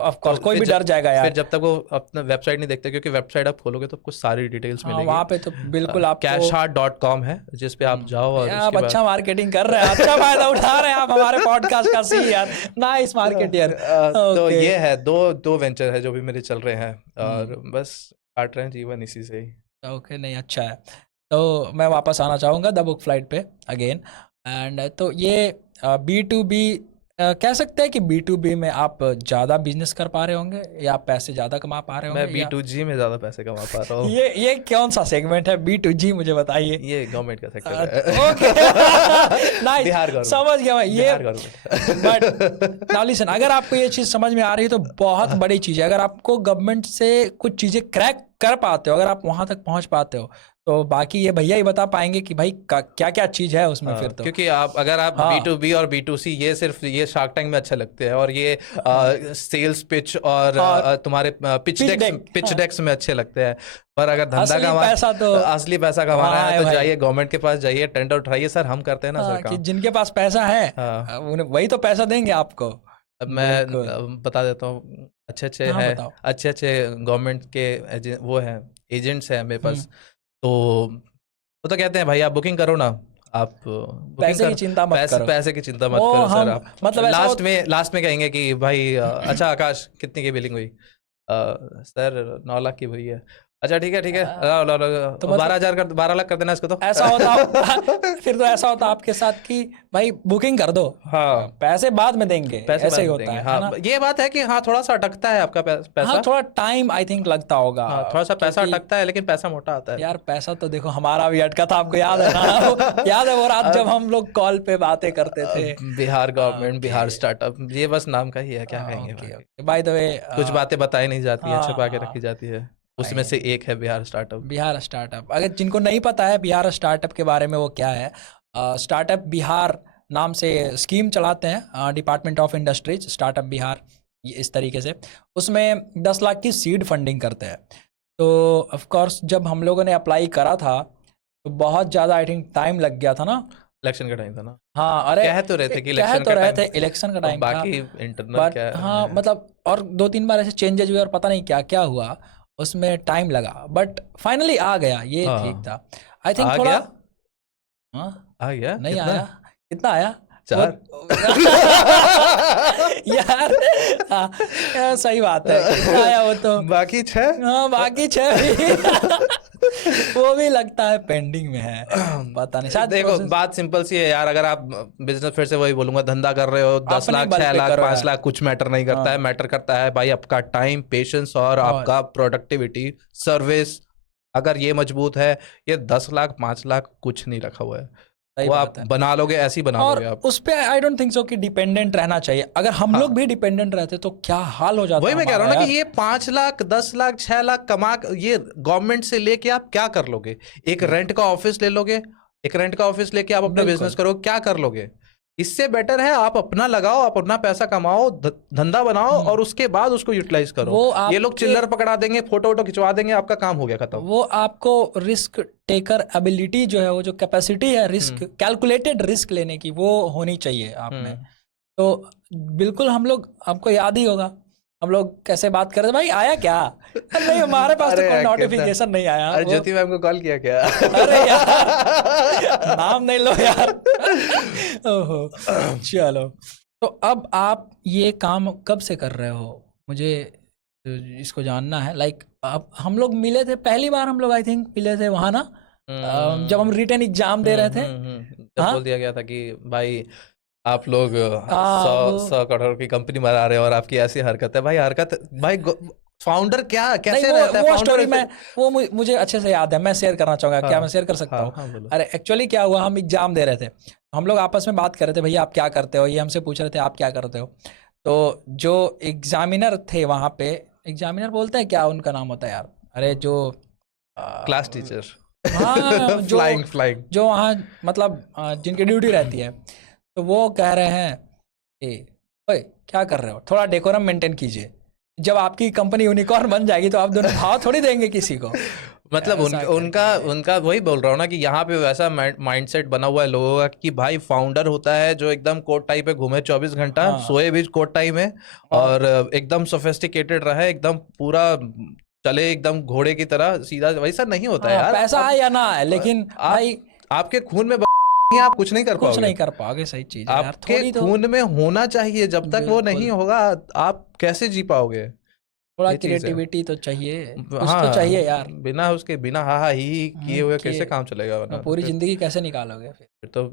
ऑफ कोर्स कोई भी डर जाएगा यार। फिर जब तक वो अपना वेबसाइट नहीं देखते, क्योंकि वेबसाइट आप खोलोगे तो आपको सारी डिटेल्स मिलेगी वहाँ पे, तो बिल्कुल आप cashheart.com है जिस पे आप जाओ, और आप अच्छा मार्केटिंग कर रहे हैं, अच्छा फायदा उठा रहे हैं आप हमारे पॉडकास्ट का। सी यार, नाइस मार्केट यार। तो ये है दो वेंचर है जो भी मेरे चल रहे हैं, और बस काट रहे हैं जीवन इसी से ही। ओके, नहीं अच्छा है। तो मैं वापस आना चाहूँगा द बुक फ्लाइट पे अगेन। एंड तो ये B2B कह सकते हैं कि B2B में आप ज़्यादा बिजनेस कर पा रहे होंगे, या आप पैसे ज़्यादा कमा पा रहे होंगे? मैं B2G में ज़्यादा पैसे कमा पा रहा हूँ। ये कौन सा सेगमेंट है B2G, मुझे बताइए। ये गवर्नमेंट का सेक्टर है। ओके, नाइस, बिहार गवर्नमेंट, समझ गया मैं ये। बट नाउ लिसन, अगर आपको ये चीज़ समझ में आ रही है तो बहुत बड़ी चीज़ है। अगर आपको गवर्नमेंट से कुछ चीज़ें क्रैक कर पाते हो, अगर आप वहाँ तक पहुँच पाते हो, तो बाकी ये भैया ही बता पाएंगे कि भाई क्या क्या चीज है उसमें फिर तो। क्योंकि अगर आप B2B और B2C ये सिर्फ ये शार्क टैंक में अच्छे लगते हैं, और ये सेल्स पिच और तुम्हारे पिच डेक्स में अच्छे लगते हैं, पर अगर धंधा असली पैसा कमाना है तो जाइए गवर्नमेंट के पास, जाइए टेंडर उठाइए, सर हम करते हैं ना सर काम। जिनके पास पैसा है वही तो पैसा देंगे आपको। अब मैं बता देता हूँ, अच्छे गवर्नमेंट के वो हैं, एजेंट्स हैं मेरे पास, तो वो तो कहते हैं भाई आप बुकिंग करो ना, आप पैसे की चिंता मत करो, पैसे की चिंता मत करो सर। आप मतलब लास्ट में कहेंगे कि भाई अच्छा आकाश कितनी की बिलिंग हुई, सर 9 लाख की हुई है। अच्छा ठीक है 12 लाख कर देना इसको। तो ऐसा होता फिर तो ऐसा होता आपके साथ कि भाई बुकिंग कर दो, हाँ पैसे बाद में देंगे, ऐसे ही होता है। हाँ ये बात है कि हाँ थोड़ा सा अटकता है आपका पैसा, हाँ थोड़ा टाइम आई थिंक लगता होगा, हाँ, थोड़ा सा पैसा अटकता है, लेकिन पैसा मोटा आता है यार। पैसा तो देखो हमारा भी अटका था, आपको याद है ना? याद है वो रात जब हम लोग कॉल पे बातें करते थे। बिहार गवर्नमेंट, बिहार स्टार्टअप, ये बस नाम का ही है, क्या कहेंगे। बाय द वे कुछ बातें बताई नहीं जाती है, छुपा के रखी जाती है, उसमें से एक है बिहार स्टार्टअप। बिहार स्टार्टअप, अगर जिनको नहीं पता है बिहार स्टार्टअप के बारे में, वो क्या है, स्टार्टअप बिहार नाम से स्कीम चलाते हैं department of industries, startup Bihar, इस तरीके से। उसमें 10 लाख की सीड फंडिंग करते हैं। तो ऑफ कोर्स जब हम लोगों ने अप्लाई करा था तो बहुत ज़्यादा आई थिंक टाइम लग गया था ना, इलेक्शन का टाइम था ना। हाँ अरे कह तो रहे थे कि इलेक्शन का टाइम था, बाकी इंटरनल क्या है। हाँ मतलब, और 2-3 बार ऐसे चेंजेस हुए और पता नहीं क्या क्या हुआ, उसमें टाइम लगा, बट फाइनली आ गया, ये ठीक था आई थिंक। थोड़ा आ गया नहीं आया, कितना आया 4 यार यार सही बात है, आया वो तो, बाकी 6, हाँ बाकी 6 वो भी लगता है पेंडिंग में है, पता नहीं शायद। देखो बात सिंपल सी है यार, अगर आप बिजनेस, फिर से वही बोलूंगा, धंधा कर रहे हो, 10 लाख 6 लाख 5 लाख कुछ मैटर नहीं करता है, मैटर करता है भाई आपका टाइम, पेशेंस और आपका प्रोडक्टिविटी, सर्विस। अगर ये मजबूत है, ये 10 लाख 5 लाख कुछ नहीं रखा हुआ है, वो आप बना लोगे, ऐसे ही बना लोगे आप। उस पे आई डोंट थिंक सो कि डिपेंडेंट रहना चाहिए। अगर हम लोग भी डिपेंडेंट रहते तो क्या हाल हो जाता। वही मैं कह रहा हूँ ना कि ये 5 लाख 10 लाख 6 लाख कमा, ये गवर्नमेंट से लेके आप क्या कर लोगे? एक रेंट का ऑफिस ले लोगे, एक रेंट का ऑफिस लेके आप अपना बिजनेस करो, क्या कर लोगे? इससे बेटर है आप अपना लगाओ, आप अपना पैसा कमाओ, धंधा बनाओ, और उसके बाद उसको यूटिलाइज करो। ये लोग चिल्लर पकड़ा देंगे, फोटो वोटो खिंचवा देंगे, आपका काम हो गया खत्म। वो आपको रिस्क टेकर एबिलिटी जो है, वो जो कैपेसिटी है रिस्क, कैलकुलेटेड रिस्क लेने की, वो होनी चाहिए आप में। तो बिल्कुल हम लोग, आपको याद ही होगा हम लोग कैसे बात कर रहे थे, भाई आया क्या? नहीं हमारे पास तो कोई नोटिफिकेशन नहीं आया। अरे ज्योति मैम को कॉल किया क्या? अरे यार नाम नहीं लो यार। ओहो चलो, तो अब आप ये काम कब से कर रहे हो, मुझे इसको जानना है। लाइक अब हम लोग मिले थे पहली बार, हम लोग आई थिंक मिले थे वहाँ ना, जब हम रिटन एग्जाम दे रहे थे। बोल दिया गया था कि भाई आप लोग 100 करोड़ की कंपनी बना रहे हो और आपकी ऐसी हरकत है। भाई हरकत, भाई फाउंडर क्या कैसे रहता है? वो स्टोरी में वो मुझे अच्छे से याद है, मैं शेयर करना चाहूंगा। क्या मैं शेयर कर सकता हूँ? अरे एक्चुअली क्या हुआ, हम एग्जाम दे रहे थे, हम लोग आपस में बात कर रहे थे, भैया आप क्या करते हो, ये हमसे पूछ रहे थे आप क्या करते हो। तो जो एग्जामिनर थे वहाँ पे, एग्जामिनर बोलते हैं क्या उनका नाम होता है यार, अरे जो क्लास टीचर, हाँ जो फ्लाइंग जो वहाँ मतलब जिनकी ड्यूटी रहती है, तो वो कह रहे हैं ओए क्या कर रहे हो, थोड़ा डेकोरम मेंटेन कीजिए, जब आपकी कंपनी यूनिकॉर्न बन जाएगी तो आप दोनों भाव थोड़ी देंगे किसी को। मतलब उनका वही बोल रहा हूँ ना कि यहाँ पे वैसा माइंडसेट बना हुआ है लोगों का कि भाई फाउंडर होता है जो एकदम कोट टाई पे घूमे 24 घंटा, सोए भी कोट टाई में, और एकदम सोफिस्टिकेटेड रहे, एकदम पूरा चले एकदम घोड़े की तरह सीधा। वैसा नहीं होता है यार, पैसा आए या ना आए, लेकिन भाई आपके खून में आप कुछ नहीं कर पाओगे। सही चीज है यार, आपके खून में होना चाहिए, जब तक वो नहीं होगा आप कैसे जी पाओगे? थोड़ा क्रिएटिविटी तो चाहिए, कुछ तो चाहिए यार, बिना उसके, बिना हा ही किए हुए कैसे काम चलेगा? वरना पूरी जिंदगी कैसे निकालोगे? फिर तो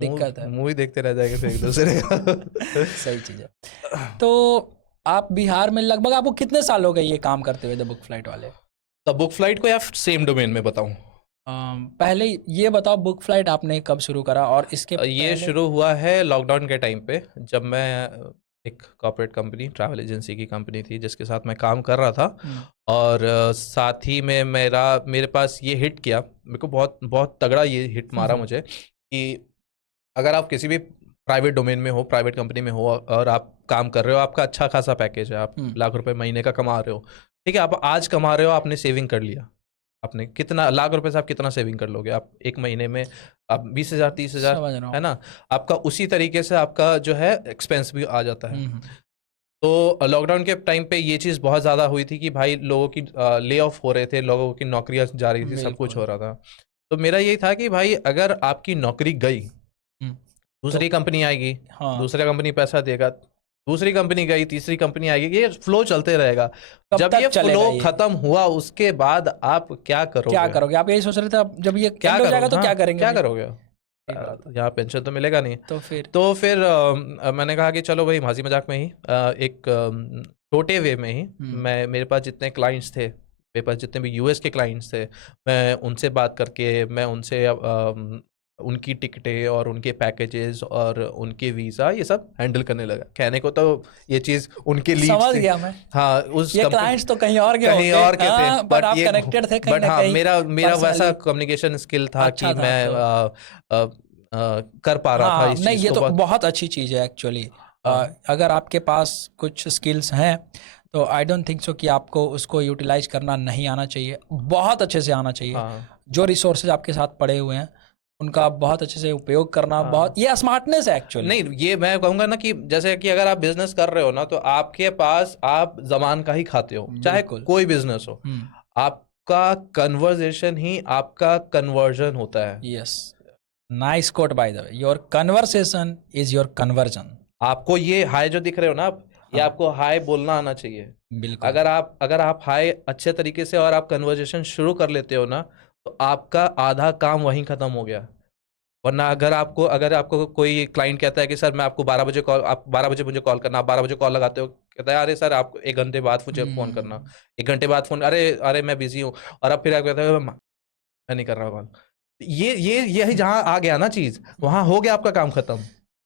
दिक्कत है, मूवी देखते रह जाएंगे फिर एक दूसरे का। सही चीज है। तो आप बिहार में लगभग आपको कितने साल हो गए ये काम करते हुए, द बुक फ्लाइट वाले? द बुक फ्लाइट को या सेम डोमेन में बताऊं? पहले ये बताओ बुक फ्लाइट आपने कब शुरू करा, और इसके ये शुरू हुआ है लॉकडाउन के टाइम पे, जब मैं एक कॉर्पोरेट कंपनी, ट्रैवल एजेंसी की कंपनी थी जिसके साथ मैं काम कर रहा था। और साथ ही में मेरे पास ये हिट किया, मेरे को बहुत बहुत तगड़ा ये हिट मारा मुझे, कि अगर आप किसी भी प्राइवेट डोमेन में हो, प्राइवेट कंपनी में हो, और आप काम कर रहे हो, आपका अच्छा खासा पैकेज है, आप लाख रुपए महीने का कमा रहे हो, ठीक है, आप आज कमा रहे हो, आपने सेविंग कर लिया, आपने कितना लाख रुपए से आप कितना सेविंग कर लोगे आप एक महीने में? आप 20,000 30,000, है ना? आपका उसी तरीके से आपका जो है एक्सपेंस भी आ जाता है। तो लॉकडाउन के टाइम पे ये चीज़ बहुत ज़्यादा हुई थी कि भाई लोगों की ले ऑफ हो रहे थे, लोगों की नौकरियां जा रही थी, सब कुछ हो रहा था। तो मेरा यही था कि भाई अगर आपकी नौकरी गई, दूसरी कंपनी आएगी, दूसरा कंपनी पैसा देगा, दूसरी कंपनी गई, तीसरी कंपनी आएगी, ये फ्लो चलते रहेगा। जब ये फ्लो खत्म हुआ उसके बाद आप क्या करोगे? आप यही सोच रहे थे, जब ये क्या हो जाएगा तो क्या करेंगे? क्या करोगे? यहाँ पेंशन तो मिलेगा नहीं। तो फिर मैंने कहा कि चलो भाई, हंसी मजाक में ही एक छोटे वे में ही मेरे पास जितने क्लाइंट्स थे, मेरे पास जितने भी यूएस के क्लाइंट्स थे, मैं उनसे बात करके मैं उनसे उनकी टिकटें और उनके पैकेजेस और उनके वीज़ा ये सब हैंडल करने लगा। कहने को तो ये चीज़ उनके लिए समझ गया मैं। हाँ, उस ये क्लाइंट्स तो कहीं और के थे, बट आप कनेक्टेड थे कहीं ना कहीं। मेरा वैसा कम्युनिकेशन स्किल था कि मैं कर पा रहा था इस चीज़ को। ये तो बहुत अच्छी चीज़ है एक्चुअली। अगर आपके पास कुछ स्किल्स हैं तो आई डोंट थिंक सो कि आपको उसको यूटिलाइज करना नहीं आना चाहिए, बहुत अच्छे से आना चाहिए। जो रिसोर्सेज आपके साथ पड़े हुए हैं उनका बहुत अच्छे से उपयोग करना, बहुत ये स्मार्टनेस है एक्चुअली। नहीं, ये मैं कहूंगा ना कि जैसे कि अगर आप बिजनेस कर रहे हो ना, तो आपके पास आप जमान का ही खाते हो, चाहे कोई बिजनेस हो, आपका कन्वर्सेशन ही आपका कन्वर्जन होता है। Yes, nice quote by the way, your conversation is your conversion. आपको ये हाय जो दिख रहे हो ना आप, ये आपको हाय बोलना आना चाहिए। बिल्कुल। अगर आप हाय अच्छे तरीके से और आप कन्वर्सेशन शुरू कर लेते हो ना, तो आपका आधा काम वहीं खत्म हो गया। वरना अगर आपको कोई क्लाइंट कहता है कि सर मैं आपको 12 बजे कॉल, आप 12 बजे मुझे कॉल करना, आप 12 बजे कॉल लगाते हो, कहता है अरे सर आप 1 घंटे बाद मुझे फ़ोन करना, 1 घंटे बाद फ़ोन, अरे मैं बिजी हूँ, और अब फिर आप कहते हो मैं नहीं कर रहा कॉल। यही जहाँ आ गया ना चीज़, वहाँ हो गया आपका काम खत्म।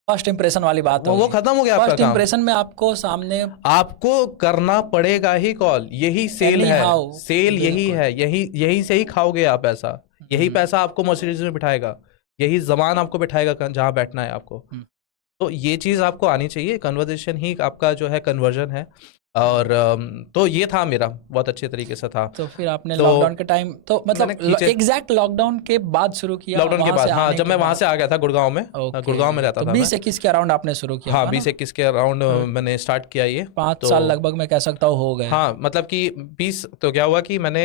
फर्स्ट इंप्रेशन वाली बात, वो खत्म हो गया आपका काम। फर्स्ट इंप्रेशन में आपको सामने आपको करना पड़ेगा ही कॉल, यही सेल है, सेल यही है, यही से ही खाओगे आप पैसा, यही पैसा आपको मर्सिडीज में बिठाएगा, यही जबान आपको बिठाएगा जहाँ बैठना है आपको। तो ये चीज़ आपको आनी चाहिए, कन्वर्सेशन ही आपका जो है कन्वर्जन है। और तो ये था मेरा, बहुत अच्छे तरीके से था। तो फिर आपने लॉकडाउन के टाइम, तो मतलब एग्जैक्ट लॉकडाउन के बाद शुरू किया? लॉकडाउन के बाद, हाँ, जब मैं वहां से आ गया था गुड़गांव में, गुड़गांव में रहता था। 20-21 के अराउंड आपने शुरू किया? हाँ, 20-21 के अराउंड मैंने स्टार्ट किया ये। 5 साल लगभग मैं कह सकता हूँ हो गए। हाँ, मतलब कि 20, तो क्या हुआ कि मैंने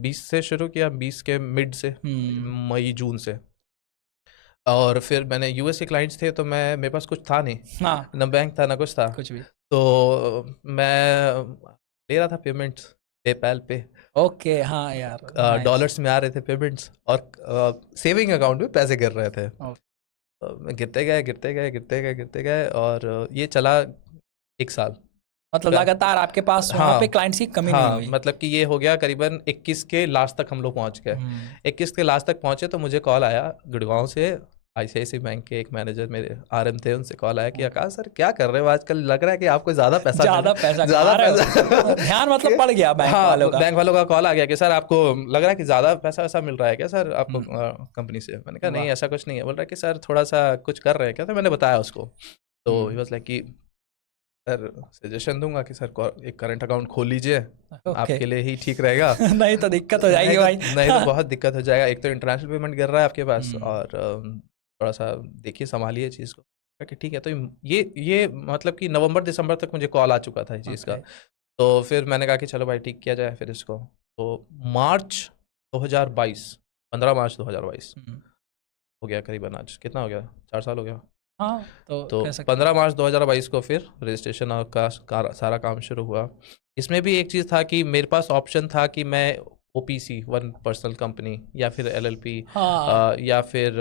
20 से शुरू किया, 20 के मिड से, मई जून से। और फिर मैंने यूएस के क्लाइंट्स थे, तो मेरे पास कुछ था नहीं, ना बैंक था ना कुछ था, कुछ भी। तो मैं ले रहा था पेमेंट्स पेपैल पे। ओके, हाँ यार, डॉलर्स में आ रहे थे पेमेंट्स, और सेविंग अकाउंट में पैसे गिर रहे थे। गिरते गए और ये चला 1 साल। मतलब लगातार आपके पास वहाँ पे क्लाइंट्स की कमी नहीं हुई? मतलब कि ये हो गया करीबन 21 के लास्ट तक हम लोग पहुँच गए। 21 के लास्ट तक पहुँचे तो मुझे कॉल आया गुड़गांव से, आईसीआईसी बैंक के एक मैनेजर मेरे आरएम थे, उनसे कॉल आया कि आकाश सर क्या कर रहे हो आजकल, लग रहा है कि आपको ज़्यादा पैसा ध्यान मतलब पड़ गया बैंक वालों का। बैंक वालों का कॉल आ गया कि सर आपको लग रहा है कि ज़्यादा पैसा वैसा मिल रहा है क्या सर आपको कंपनी से? मैंने कहा नहीं ऐसा कुछ नहीं है। बोल रहा है कि सर थोड़ा सा कुछ कर रहे हैं क्या? तो मैंने बताया उसको, तो ही वाज लाइक कि सर सजेशन दूंगा कि सर एक करंट अकाउंट खोल लीजिए, आपके लिए ही ठीक रहेगा। नहीं तो दिक्कत हो जाएगी भाई। नहीं तो बहुत दिक्कत हो जाएगा, एक तो इंटरनेशनल पेमेंट गिर रहा है आपके पास, और थोड़ा सा देखिए संभालिए चीज़ को। ठीक है, तो ये मतलब कि नवंबर दिसंबर तक मुझे कॉल आ चुका था इस चीज़ का। तो फिर मैंने कहा कि चलो भाई ठीक किया जाए फिर इसको। तो मार्च 2022, 15 मार्च 2022 हो गया करीबन, आज कितना हो गया, 4 साल हो गया। हाँ, तो 15 मार्च 2022 को फिर रजिस्ट्रेशन का सारा काम शुरू हुआ। इसमें भी एक चीज़ था कि मेरे पास ऑप्शन था कि मैं ओपीसी, वन पर्सनल कंपनी, या फिर एलएलपी, या फिर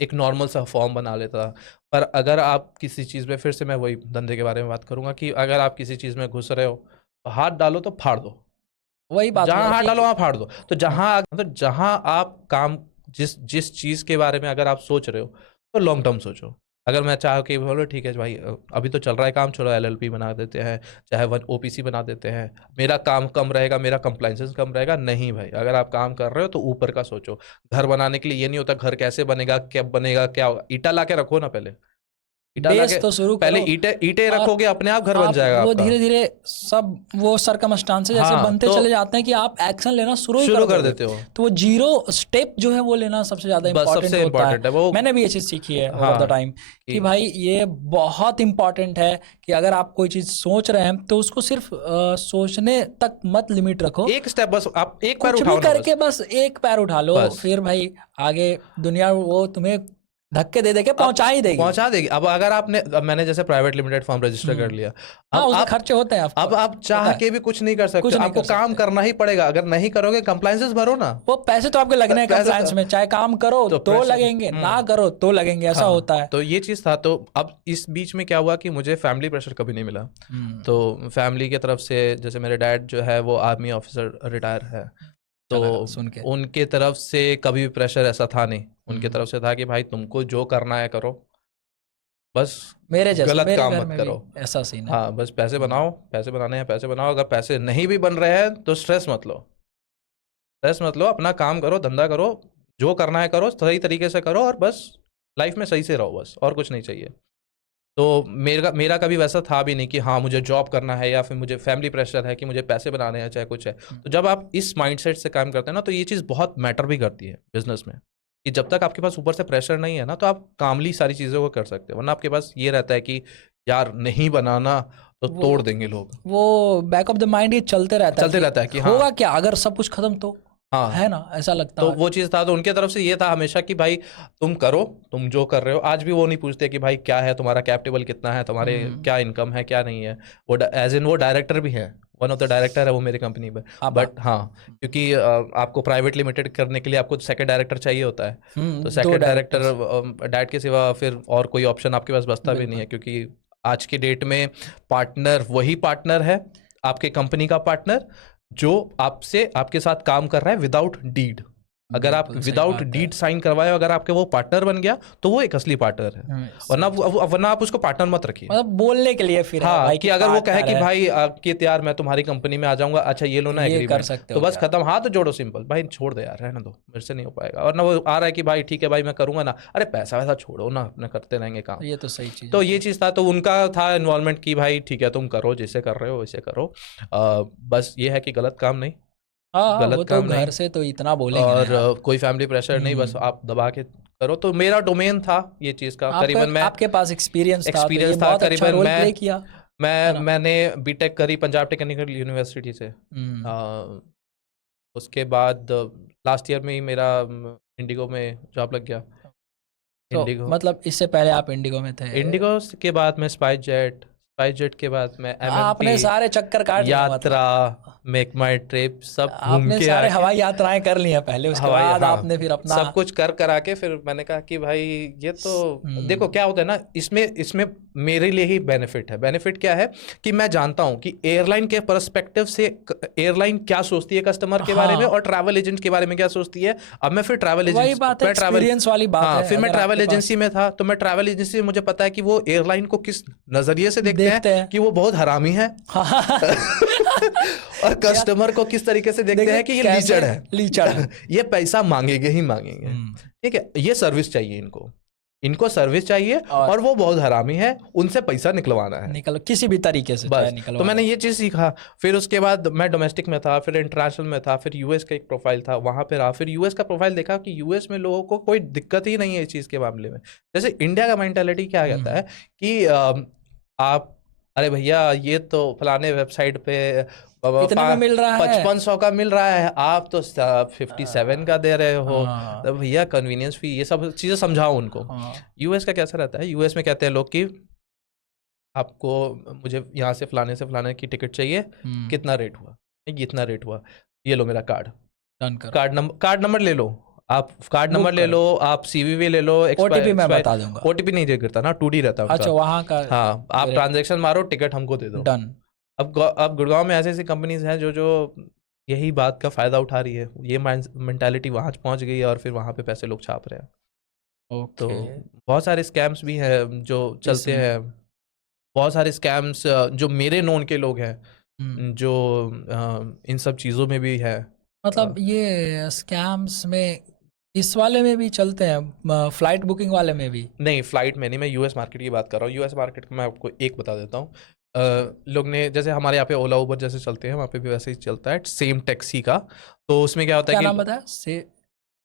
एक नॉर्मल सा फॉर्म बना लेता। पर अगर आप किसी चीज़ में, फिर से मैं वही धंधे के बारे में बात करूंगा कि अगर आप किसी चीज़ में घुस रहे हो, हाथ डालो तो फाड़ दो, वही बात, जहाँ हाथ डालो वहाँ फाड़ दो। तो जहाँ आप काम, जिस चीज़ के बारे में अगर आप सोच रहे हो, तो लॉन्ग टर्म सोचो। अगर मैं चाह कि बोलो ठीक है भाई अभी तो चल रहा है काम, चलो LLP बना देते हैं, चाहे वन OPC बना देते हैं, मेरा काम कम रहेगा, मेरा कंप्लाइंसेस कम रहेगा। नहीं भाई, अगर आप काम कर रहे हो तो ऊपर का सोचो। घर बनाने के लिए ये नहीं होता घर कैसे बनेगा, क्या बनेगा, क्या होगा। ईटा ला के रखो ना, पहले ईटा ला बेस के, तो शुरू पहले करो, ईटे ईटे और रखोगे, अपने आप घर बन आप जाएगा वो आपका। धीरे धीरे सब वो सरकमस्टांसेस जैसे हाँ, बनते तो चले जाते हैं कि आप एक्शन लेना शुरू ही शुरू कर कर दोगे। देते हो। तो वो जीरो स्टेप जो है वो लेना सबसे ज्यादा बस इंपॉर्टेंट सबसे होता इम्पोर्टेंट है वो। है। मैंने भी ये चीज सीखी है ओवर द हाँ टाइम कि भाई ये बहुत इंपॉर्टेंट है कि अगर आप कोई चीज सोच रहे हैं तो उसको सिर्फ सोचने तक मत लिमिट रखो, एक स्टेप बस, आप एक पैर कुछ उठाओ भी ना करके बस एक पैर उठा लो, बस। फिर भाई आगे दुनिया वो तुम्हें धक्के दे दे के पहुंचा ही देगी। पहुंचा देगी। अब अगर आपने, अब मैंने जैसे प्राइवेट लिमिटेड फॉर्म रजिस्टर कर लिया, हाँ, अब उसके आप खर्चे होते हैं अब आप चाह के भी कुछ नहीं कर सकते, नहीं आपको कर काम करना ही पड़ेगा। अगर नहीं करोगे कंप्लायंसेस भरो ना। वो पैसे तो आपके लगने हैं कंप्लायंस में, चाहे काम करो तो pressure- लगेंगे, ना करो तो लगेंगे, ऐसा हाँ, होता है। तो ये चीज था। तो अब इस बीच में क्या हुआ कि मुझे फैमिली प्रेशर कभी नहीं मिला। तो फैमिली की तरफ से, जैसे मेरे डैड जो है वो आर्मी ऑफिसर रिटायर है, तो सुन के उनके तरफ से कभी भी प्रेशर ऐसा था नहीं। उनके तरफ से था कि भाई तुमको जो करना है करो, बस मेरे जैसे गलत मेरे काम घर मत में करो। भी ऐसा सीन है। हाँ, बस पैसे बनाओ, पैसे बनाने हैं पैसे बनाओ। अगर पैसे नहीं भी बन रहे हैं तो स्ट्रेस मत लो, स्ट्रेस मत लो, अपना काम करो, धंधा करो, जो करना है करो, सही तरीके से करो, और बस लाइफ में सही से रहो, बस और कुछ नहीं चाहिए। तो मेरा कभी वैसा था भी नहीं कि हाँ मुझे जॉब करना है या फिर मुझे फैमिली प्रेशर है कि मुझे पैसे बनाने हैं, चाहे कुछ है। तो जब आप इस माइंडसेट से काम करते हैं ना, तो ये चीज़ बहुत मैटर भी करती है बिजनेस में, कि जब तक आपके पास ऊपर से प्रेशर नहीं है ना, तो आप कामली सारी चीज़ों को कर सकते हो। वरना आपके पास ये रहता है कि यार नहीं बनाना तो तोड़ देंगे लोग, वो बैक ऑफ द माइंड ये चलते रहता है कि हाँ होगा क्या अगर सब कुछ खत्म तो, हाँ है ना, ऐसा लगता तो है। वो चीज़ था। तो उनके तरफ से ये था हमेशा कि भाई तुम करो, तुम जो कर रहे हो। आज भी वो नहीं पूछते कि भाई क्या है तुम्हारा कैपिटल कितना है, तुम्हारे क्या इनकम है क्या नहीं है। वो एज इन वो डायरेक्टर भी है, वन ऑफ द डायरेक्टर है वो मेरी कंपनी में। बट हाँ, क्योंकि आपको प्राइवेट लिमिटेड करने के लिए आपको सेकंड डायरेक्टर चाहिए होता है। तो सेकंड डायरेक्टर डैड के सिवा फिर और कोई ऑप्शन आपके पास बचता भी नहीं है, क्योंकि आज की डेट में पार्टनर वही पार्टनर है, आपके कंपनी का पार्टनर, जो आपसे आपके साथ काम कर रहा है विदाउट डीड। अगर आप विदाउट डीड साइन करवाए, अगर आपके वो पार्टनर बन गया तो वो एक असली पार्टनर है। वरना आप उसको पार्टनर मत रखिए, मतलब बोलने के लिए फिर हाँ, कि अगर वो कहे कि भाई कि यार मैं तुम्हारी कंपनी में आ जाऊंगा, अच्छा ये लो ना एग्रीमेंट, तो बस खत्म, हाथ जोड़ो, सिंपल, भाई छोड़ दे यार, रहने दो, मेरे से नहीं हो पाएगा। और ना वो आ रहा है कि भाई ठीक है भाई मैं करूंगा ना, अरे पैसा वैसा छोड़ो ना, अपने करते रहेंगे काम। ये तो सही चीज, तो ये चीज़ था। तो उनका था इन्वॉल्वमेंट कि भाई ठीक है तुम करो, जैसे कर रहे हो वैसे करो, बस ये है कि गलत काम नहीं, गलत वो तो काम घर से तो इतना बोलेंगे और कोई फैमिली प्रेशर नहीं, बस आप दबा के करो। तो मेरा डोमेन था ये चीज़ का, करीबन मैं, आपके पास एक्सपीरियंस था करीबन मैं मैंने बीटेक करी पंजाब टेक्निकल यूनिवर्सिटी से। उसके बाद लास्ट ईयर में ही मेरा इंडिगो में जॉब लग गया। तो इंडिगो मतलब इससे पहले आप इंडिगो में थे? इंडिगो के बाद में स्पाइस जेट के बाद में आपने सारे चक्कर काट लिया, यात्रा, मेक माई ट्रिप, सब आपने सारे हवाई यात्राएं कर ली हैं पहले, उसके बाद आपने फिर अपना सब कुछ करा के फिर मैंने कहा कि भाई ये तो देखो क्या होता है ना, इसमें मेरे लिए ही बेनिफिट है। बेनिफिट क्या है कि मैं जानता हूँ कि एयरलाइन के पर्सपेक्टिव से एयरलाइन क्या सोचती है कस्टमर के बारे में, और ट्रैवल एजेंट के बारे में क्या सोचती है। अब मैं फिर ट्रैवल एजेंसी फिर मैं ट्रैवल एजेंसी में था, तो मैं ट्रैवल एजेंसी में मुझे पता है कि वो एयरलाइन को किस नजरिए से देखते हैं, कि वो बहुत हरामी है और कस्टमर को किस तरीके से देखते हैं कि ये लीचड़ है ये पैसा मांगेंगे ही मांगेंगे। ठीक है, ये सर्विस चाहिए इनको सर्विस चाहिए, और वो बहुत हरामी है, उनसे पैसा निकलवाना है, निकलो किसी भी तरीके से बस। तो मैंने ये चीज़ सीखा। फिर उसके बाद मैं डोमेस्टिक में था, फिर इंटरनेशनल में था, फिर यूएस का एक प्रोफाइल था, वहाँ पे रहा। फिर यूएस का प्रोफाइल देखा कि यूएस में लोगों को कोई दिक्कत ही नहीं है इस चीज़ के मामले में। जैसे इंडिया का मेंटालिटी क्या कहता है कि आप, अरे भैया ये तो फलाने वेबसाइट पे इतना में मिल रहा है, 5500 का मिल रहा है, आप तो 57 का दे रहे हो, तो भैया कन्वीनियंस फी, ये सब चीज़ें समझाओ उनको। यूएस का कैसा रहता है, यूएस में कहते हैं लोग कि आपको, मुझे यहाँ से फलाने की टिकट चाहिए, कितना रेट हुआ, इतना रेट हुआ, ये लो मेरा कार्ड नंबर ले लो, आप कार्ड नंबर ले लो, आप सीवीवी ले लो, ओटीपी मैं बता दूंगा, ओटीपी नहीं करता ना, 2D रहता है। अच्छा वहाँ का, हाँ, आप ट्रांजैक्शन मारो, टिकट हमको दे दो, डन। अब गुड़गांव में ऐसी कंपनीज हैं जो यही बात का फायदा उठा रही है, ये मेंटालिटी वहाँ पहुँच गई है, और फिर वहाँ पे पैसे लोग छाप रहे हैं। तो ओके। बहुत सारे स्कैम्स भी हैं जो चलते इसमें हैं, बहुत सारे स्कैम्स जो मेरे नोन के लोग हैं जो इन सब चीज़ों में भी है। मतलब ये स्कैम्स में इस वाले में भी चलते हैं, फ्लाइट बुकिंग वाले में भी? नहीं, फ्लाइट में नहीं, मैं यूएस मार्केट की बात कर रहा हूँ। यूएस मार्केट का मैं आपको एक बता देता हूँ। लोग ने जैसे हमारे यहाँ पे ओला उबर जैसे चलते हैं, वहाँ पे भी वैसे ही चलता है, सेम टैक्सी का। तो उसमें क्या होता है क्या कि नाम बताया? से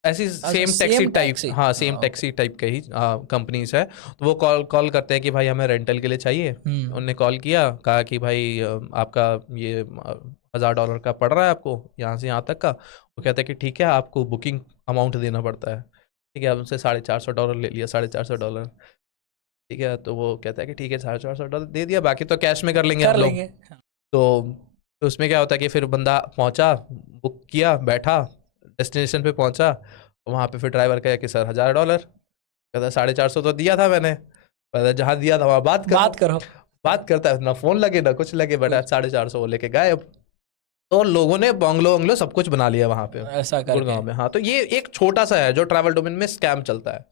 ऐसी अच्छा, same taxi same type, taxi. हाँ सेम हाँ, ओके। टैक्सी टाइप का ही कंपनीज है। तो वो कॉल कॉल करते हैं कि भाई हमें रेंटल के लिए चाहिए। उनने कॉल किया, कहा कि भाई आपका ये $1000 का पड़ रहा है आपको यहाँ से यहाँ तक का। वो कहते हैं कि ठीक है, आपको बुकिंग अमाउंट देना पड़ता है। ठीक है, अब उनसे $450 ले लिया, $450। ठीक है, तो वो कहता है कि ठीक है, $450 दे दिया, बाकी तो कैश में कर लेंगे हम कर लोग। लेंगे। तो उसमें क्या होता है कि फिर बंदा पहुंचा, बुक किया, बैठा, डेस्टिनेशन पे पहुंचा। वहाँ पे फिर ड्राइवर कहा कि सर $1000। कहता 450 तो दिया था मैंने, कहता जहाँ दिया था वहाँ बात करो। बात करो। बात करता है, ना फोन लगे ना कुछ लगे, बेटा कुछ 450 वो लेके गायब। तो लोगों ने बंगलो वंगलो सब कुछ बना लिया वहाँ पे ऐसा करके गुड़गांव में। हाँ, तो ये एक छोटा सा है जो ट्रैवल डोमेन में स्कैम चलता है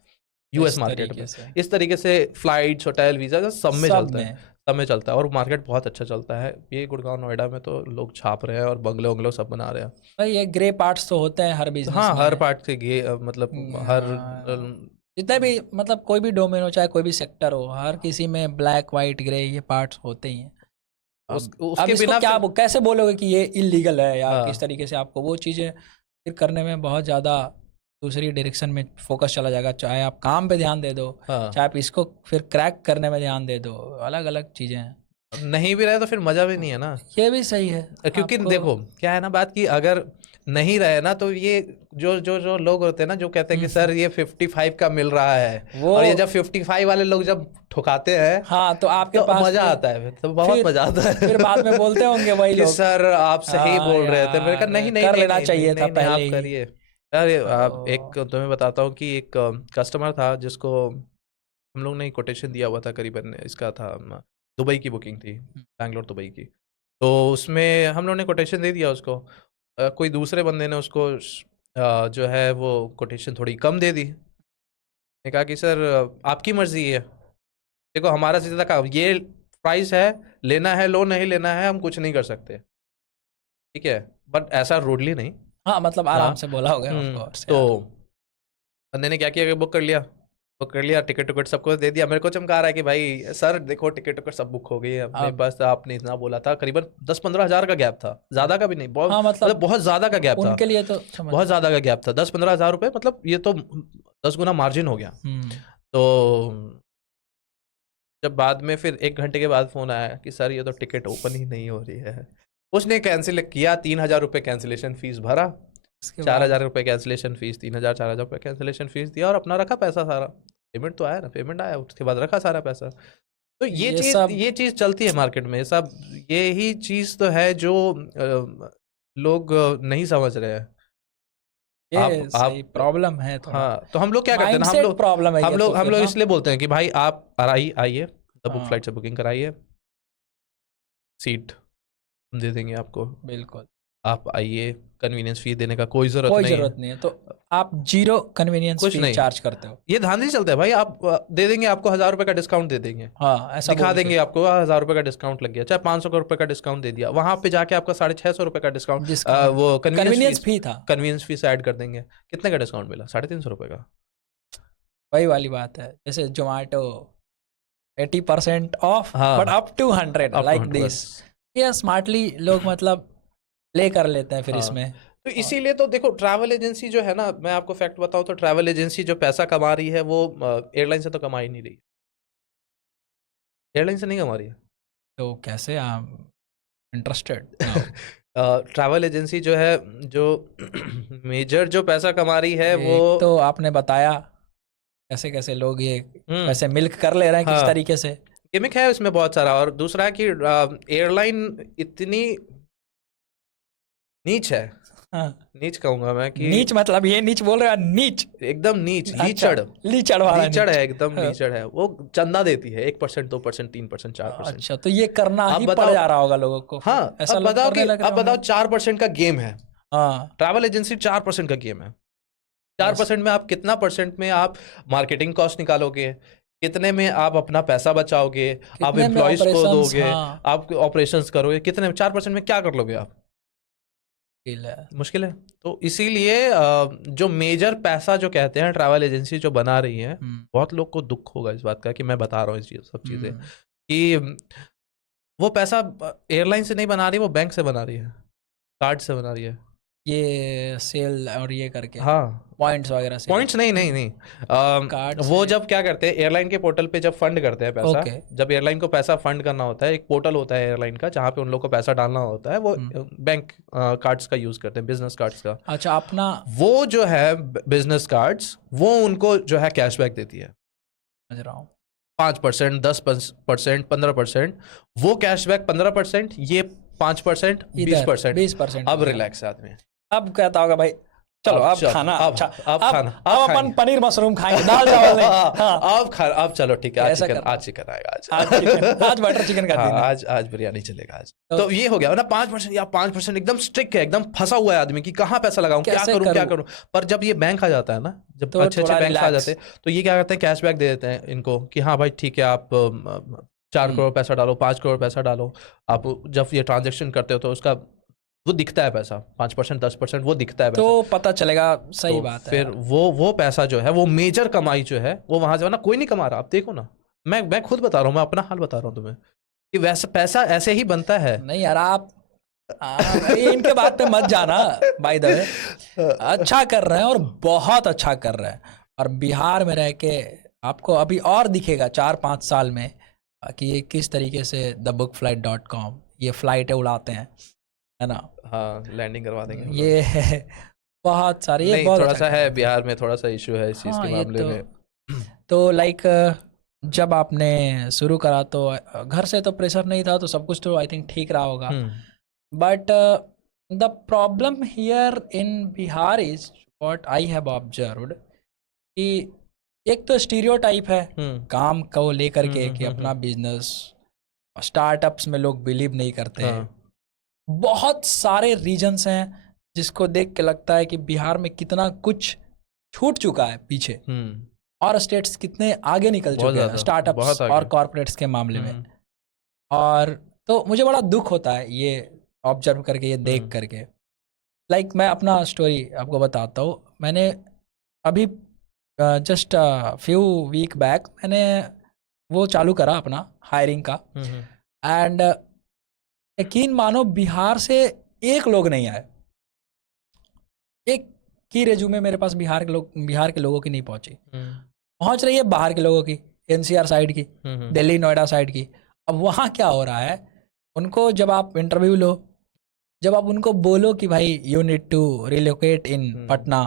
यूएस इस मार्केट में। तरीके से इस तरीके से फ्लाइट्स, होटल, वीजा सब में सब चलता है, में। सब में चलता है, और मार्केट बहुत अच्छा चलता है। ये गुड़गांव नोएडा में तो लोग छाप रहे हैं और बंगले वंगलो सब बना रहे हैं। भाई ये ग्रे पार्ट्स तो होते हैं हर तो बिजनेस हाँ, हर में। पार्ट से मतलब हर जितने भी मतलब कोई भी डोमेन हो, चाहे कोई भी सेक्टर हो, हर किसी में ब्लैक वाइट ग्रे ये पार्ट्स होते ही हैं। अब उसके इसको बिना क्या फिर कैसे बोलोगे कि ये इलीगल है, या किस हाँ तरीके से आपको वो चीज़ें फिर करने में बहुत ज़्यादा दूसरी डायरेक्शन में फोकस चला जाएगा? चाहे आप काम पे ध्यान दे दो, हाँ, चाहे आप इसको फिर क्रैक करने में ध्यान दे दो, अलग अलग चीज़ें हैं। नहीं भी रहे तो फिर मजा भी नहीं है ना। ये भी सही है क्योंकि आपको। देखो क्या है ना बात, कि अगर नहीं रहे ना तो ये जो जो जो लोग होते हैं ना, जो कहते हैं कि सर ये 55 का मिल रहा है, वो और ये जब 55 वाले लोग जब ठुकाते हैं हाँ, तो आपके तो पास मजा आता है, फिर तो बहुत फिर मजा आता फिर बाद में बोलते होंगे है वही कि लोग, सर आप सही हाँ बोल रहे थे। मैंने कहा यार नहीं नहीं कर नहीं लेना नहीं नहीं चाहिए था नहीं, नहीं पहले आप ही। करिए। अरे आप एक तो तुम्हें बताता हूँ कि एक कस्टमर था जिसको हम लोग ने कोटेशन दिया हुआ था, करीबन इसका था दुबई की बुकिंग थी, बैंगलोर दुबई की। तो उसमें हम लोग ने कोटेशन दे दिया उसको। कोई दूसरे बंदे ने उसको जो है वो कोटेशन थोड़ी कम दे दी। ने कहा कि सर आपकी मर्जी है, देखो हमारा सीधा का ये प्राइस है, लेना है लो, नहीं लेना है हम कुछ नहीं कर सकते। ठीक है, बट ऐसा रूडली नहीं। हाँ, मतलब हाँ। आराम से बोला होगा ऑफ कोर्स तो यार। बंदे ने क्या किया कि बुक कर लिया, बुक कर लिया, टिकट टुकट सबको दे दिया। मेरे को चमका रहा है कि भाई सर देखो टिकट टुकट सब बुक हो गई है मेरे अब पास, आपने इतना बोला था। करीबन 10-15 हज़ार का गैप था, ज्यादा का भी नहीं, बहुत हाँ, मतलब मतलब बहुत ज्यादा का गैप था। उनके लिए तो समझ बहुत रहा हूँ। ज्यादा का गैप था, 10-15 हज़ार रुपये, मतलब ये तो 10 गुना मार्जिन हो गया। हम्म। तो जब बाद में फिर 1 घंटे के बाद फोन आया कि सर ये तो टिकट ओपन ही नहीं हो रही है। उसने कैंसिल किया, 3,000 रुपये कैंसिलेशन फीस भरा, इसके चार बाद हजार रुपये कैंसिलेशन फीस, 3,000 4,000 रुपये कैंसिलेशन फीस दिया, और अपना रखा पैसा सारा। पेमेंट तो आया ना, पेमेंट आया, उसके बाद रखा सारा पैसा। तो ये सब ये चीज चलती है मार्केट में, ये सब यही चीज तो है जो लोग नहीं समझ रहे हैं। ये सही आप प्रॉब्लम है थोड़ा। हाँ, तो हम लोग क्या करते हैं ना, माइंडसेट प्रॉब्लम है ये तो हम फिर लोग ना। इसलिए बोलते हैं कि भाई आप आइए, द बुक हाँ, फ्लाइट से बुकिंग कराइए, सीट हम दे देंगे आपको, बिल्कुल। आप आइए, कन्वीनियंस फी देने का कोई ज़रूरत कोई नहीं है। ज़रूरत नहीं है, तो आप जीरो कन्वीनियंस कुछ फी नहीं, चार्ज करते हो? ये धांधली चलता है भाई। आप दे देंगे, आपको 1,000 रुपये का डिस्काउंट दे देंगे, हाँ, ऐसा दिखा बोल के देंगे आपको 1,000 रुपये का डिस्काउंट लग गया, चाहे 500 रुपये का डिस्काउंट दे दिया, वहां पे जाके आपका 650 रुपये का डिस्काउंट, डिस्काउंट, वो कन्वीनियंस फी था। कन्वीनियंस फीस ऐड कर देंगे। कितने का डिस्काउंट मिला? 350 रुपये का। वही वाली बात है, जैसे जोमेटो 80% ऑफ बट हाँ, up to 100 up to like 100 this. बस। ये स्मार्टली लोग मतलब प्ले कर लेते हैं फिर हाँ, इसमें। तो और इसीलिए तो देखो ट्रैवल एजेंसी जो है ना, मैं आपको फैक्ट बताऊं तो ट्रैवल एजेंसी जो पैसा कमा रही है वो एयरलाइन से तो कमा ही नहीं रही, एयरलाइन से नहीं कमा रही है। तो कैसे आप इंटरेस्टेड नाउ? ट्रैवल एजेंसी जो है, जो मेजर जो पैसा कमा रही है वो एक तो आपने बताया कैसे कैसे लोग ये हम्म पैसे मिल्क कर ले रहे हैं किस हाँ, तरीके से। गिमिक है इसमें बहुत सारा। और दूसरा है कि एयरलाइन इतनी नीच है, हाँ, नीच कहूंगा मैं कि नीच मतलब ये नीच बोल रहे हो? नीच? एकदम नीच, अच्छा, लीचड़, लीचड़ वाला लीचड़ नीच। है, एकदम हाँ, लीचड़ है। वो चंदा देती है 1%, 2%, 3%, 4%। अच्छा, तो ये करना अब ही पड़ बताओ, जा रहा होगा लोगों को फिर, हाँ ऐसा अब लोग बताओ कि करने लग रहे अब बताओ होंगे। 4% का गेम है, हाँ, ट्रैवल एजेंसी 4% का गेम है। 4% में आप कितना परसेंट में आप मार्केटिंग कॉस्ट निकालोगे, कितने में आप अपना पैसा बचाओगे, आप एम्प्लॉइज को दोगे, आप ऑपरेशंस करोगे, कितने में 4% में क्या कर लोगे आप? मुश्किल है। तो इसीलिए जो मेजर पैसा जो कहते हैं ट्रैवल एजेंसी जो बना रही है, बहुत लोग को दुख होगा इस बात का कि मैं बता रहा हूँ इस सब चीजें, कि वो पैसा एयरलाइन से नहीं बना रही, वो बैंक से बना रही है, कार्ड से बना रही है, ये सेल और ये करके। हाँ, पॉइंट्स वगैरह से। पॉइंट्स नहीं वो जब क्या करते हैं, एयरलाइन के पोर्टल पे जब फंड करते हैं पैसा, जब एयरलाइन को पैसा फंड करना होता है, एक पोर्टल होता है एयरलाइन का जहाँ पे उन लोग को पैसा डालना होता है, वो बैंक कार्ड्स का यूज करते हैं, बिजनेस कार्ड्स का। अच्छा, अपना वो जो है बिजनेस कार्ड्स, वो उनको जो है कैशबैक देती है, 5%, 10%, 15%, वो कैशबैक 15%, ये 5%, 20%। अब रिलैक्स आदमी, अब कहता होगा भाई चलो अब खाना, अच्छा अब अपन पनीर मशरूम खाएंगे, दाल चावल नहीं। अब चलो ठीक है, आज चिकन आएगा, आज बटर चिकन का दिन है, आज बिरयानी चलेगा आज। तो ये हो गया ना, 5% या 5% एकदम स्ट्रिक्ट है, एकदम फंसा हुआ है आदमी कि कहाँ पैसा लगाऊं, क्या करूं। पर जब ये बैंक आ जाता है ना, जब अच्छे बैंक आ जाते हैं, तो ये क्या करते हैं, कैशबैक दे देते हैं इनको कि हाँ भाई ठीक है, आप 4 करोड़ पैसा डालो, 5 करोड़ पैसा डालो, आप जब ये ट्रांजेक्शन करते हो तो उसका वो दिखता है पैसा, 5%, 10% वो दिखता है पैसा, तो पता चलेगा। सही तो बात है। फिर वो पैसा जो है, वो मेजर कमाई जो है, वो वहां से ना कोई नहीं कमा रहा। आप देखो ना, मैं खुद बता रहा हूँ, मैं अपना हाल बता रहा हूँ तुम्हें कि वैसा पैसा ऐसे ही बनता है। नहीं यार, आप इनके बात पे मत जाना। बाय द वे, अच्छा कर रहे हैं और बहुत अच्छा कर रहे हैं, और बिहार में रह के आपको अभी और दिखेगा 4-5 साल में कि ये किस तरीके से thebookflight.com ये फ्लाइटें उड़ाते हैं, है ना। हाँ, लैंडिंग करवा देंगे ये है बहुत सारे, ये बहुत थोड़ा सा है बिहार में, थोड़ा सा इशू है इस चीज़ के मामले में। तो लाइक जब आपने शुरू करा तो घर से तो प्रेशर नहीं था, तो सब कुछ तो आई थिंक ठीक रहा होगा, but the problem here in Bihar is what I have observed कि एक तो स्टीरियोटाइप है काम को लेकर के कि अपना बिजनेस, स्टार्टअप्स में लोग बिलीव नहीं करते हैं। बहुत सारे रीजन्स हैं जिसको देख के लगता है कि बिहार में कितना कुछ छूट चुका है पीछे, और स्टेट्स कितने आगे निकल चुके हैं स्टार्टअप्स और कॉर्पोरेट्स के मामले में। और तो मुझे बड़ा दुख होता है ये ऑब्जर्व करके, ये देख करके। लाइक मैं अपना स्टोरी आपको बताता हूँ। मैंने अभी जस्ट फ्यू वीक बैक मैंने वो चालू करा अपना हायरिंग का, एंड यकीन मानो बिहार से एक लोग नहीं आए, एक की रेज्यूमे मेरे पास बिहार के लोगों की नहीं पहुंची। पहुंच रही है बाहर के लोगों की, एनसीआर साइड की, दिल्ली नोएडा साइड की। अब वहाँ क्या हो रहा है, उनको जब आप इंटरव्यू लो, जब आप उनको बोलो कि भाई you need to relocate in Patna,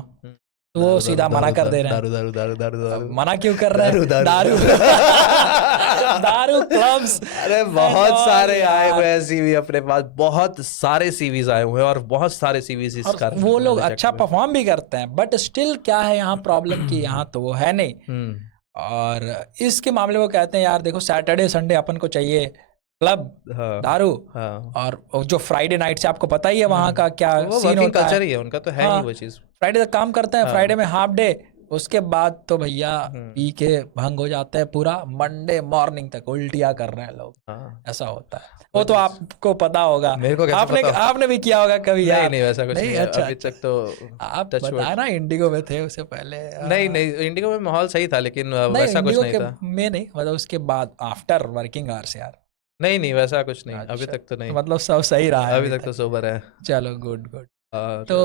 तो वो सीधा मना कर दे रहे हैं। दारू मना क्यों कर रहे हैं? दारू क्लब्स, अरे बहुत सारे आए हुए हैं सीवी अपने पास, बहुत सारे सीवीज आए हुए हैं, और बहुत सारे सीवीज इस कारण वो लोग अच्छा परफॉर्म भी करते हैं, बट स्टिल क्या है यहाँ प्रॉब्लम की यहाँ तो वो है नहीं। और इसके मामले में कहते हैं यार देखो, सैटरडे संडे अपन को चाहिए क्लब, दारू, और जो फ्राइडे नाइट से आपको पता ही है वहाँ का क्या सीन होता है, ही है उनका तो है ही वो चीज। फ्राइडे तक काम करते हैं, फ्राइडे में हाफ डे, उसके बाद तो भैया पी के भंग हो जाते हैं पूरा, मंडे मॉर्निंग तक उल्टियाँ कर रहे हैं लोग। ऐसा होता है, वो तो आपको पता होगा, मेरे को आपने भी किया होगा कभी यार? नहीं वैसा कुछ नहीं। अच्छा, अभी तक तो आप बताया ना इंडिगो में थे उससे पहले। नहीं इंडिगो में माहौल सही था, लेकिन वैसा कुछ नहीं था। मैं नहीं, मतलब उसके बाद आफ्टर वर्किंग आवर्स यार। नहीं वैसा कुछ नहीं, अभी तक तो नहीं, मतलब सब सही रहा है अभी तक तो सोबर है। चलो गुड। तो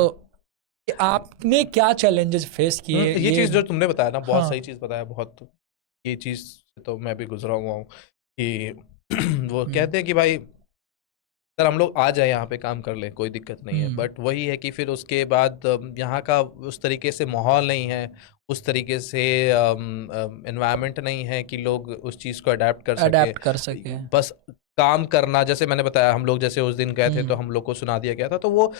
आपने क्या चैलेंजेस फेस किए? ये चीज जो तुमने बताया ना, बहुत सही चीज बताया, बहुत ये चीज तो मैं भी गुजरा हुआ हूँ कि वो कहते हैं कि भाई सर हम लोग आ जाए यहाँ पे काम कर ले, कोई दिक्कत नहीं है, बट वही है कि फिर उसके बाद यहाँ का उस तरीके से माहौल नहीं है, उस तरीके से एनवायरनमेंट नहीं है कि लोग उस चीज़ को अडेप्ट कर सके। बस काम करना, जैसे मैंने बताया, हम लोग जैसे उस दिन गए थे तो हम लोग को सुना दिया गया था, तो वो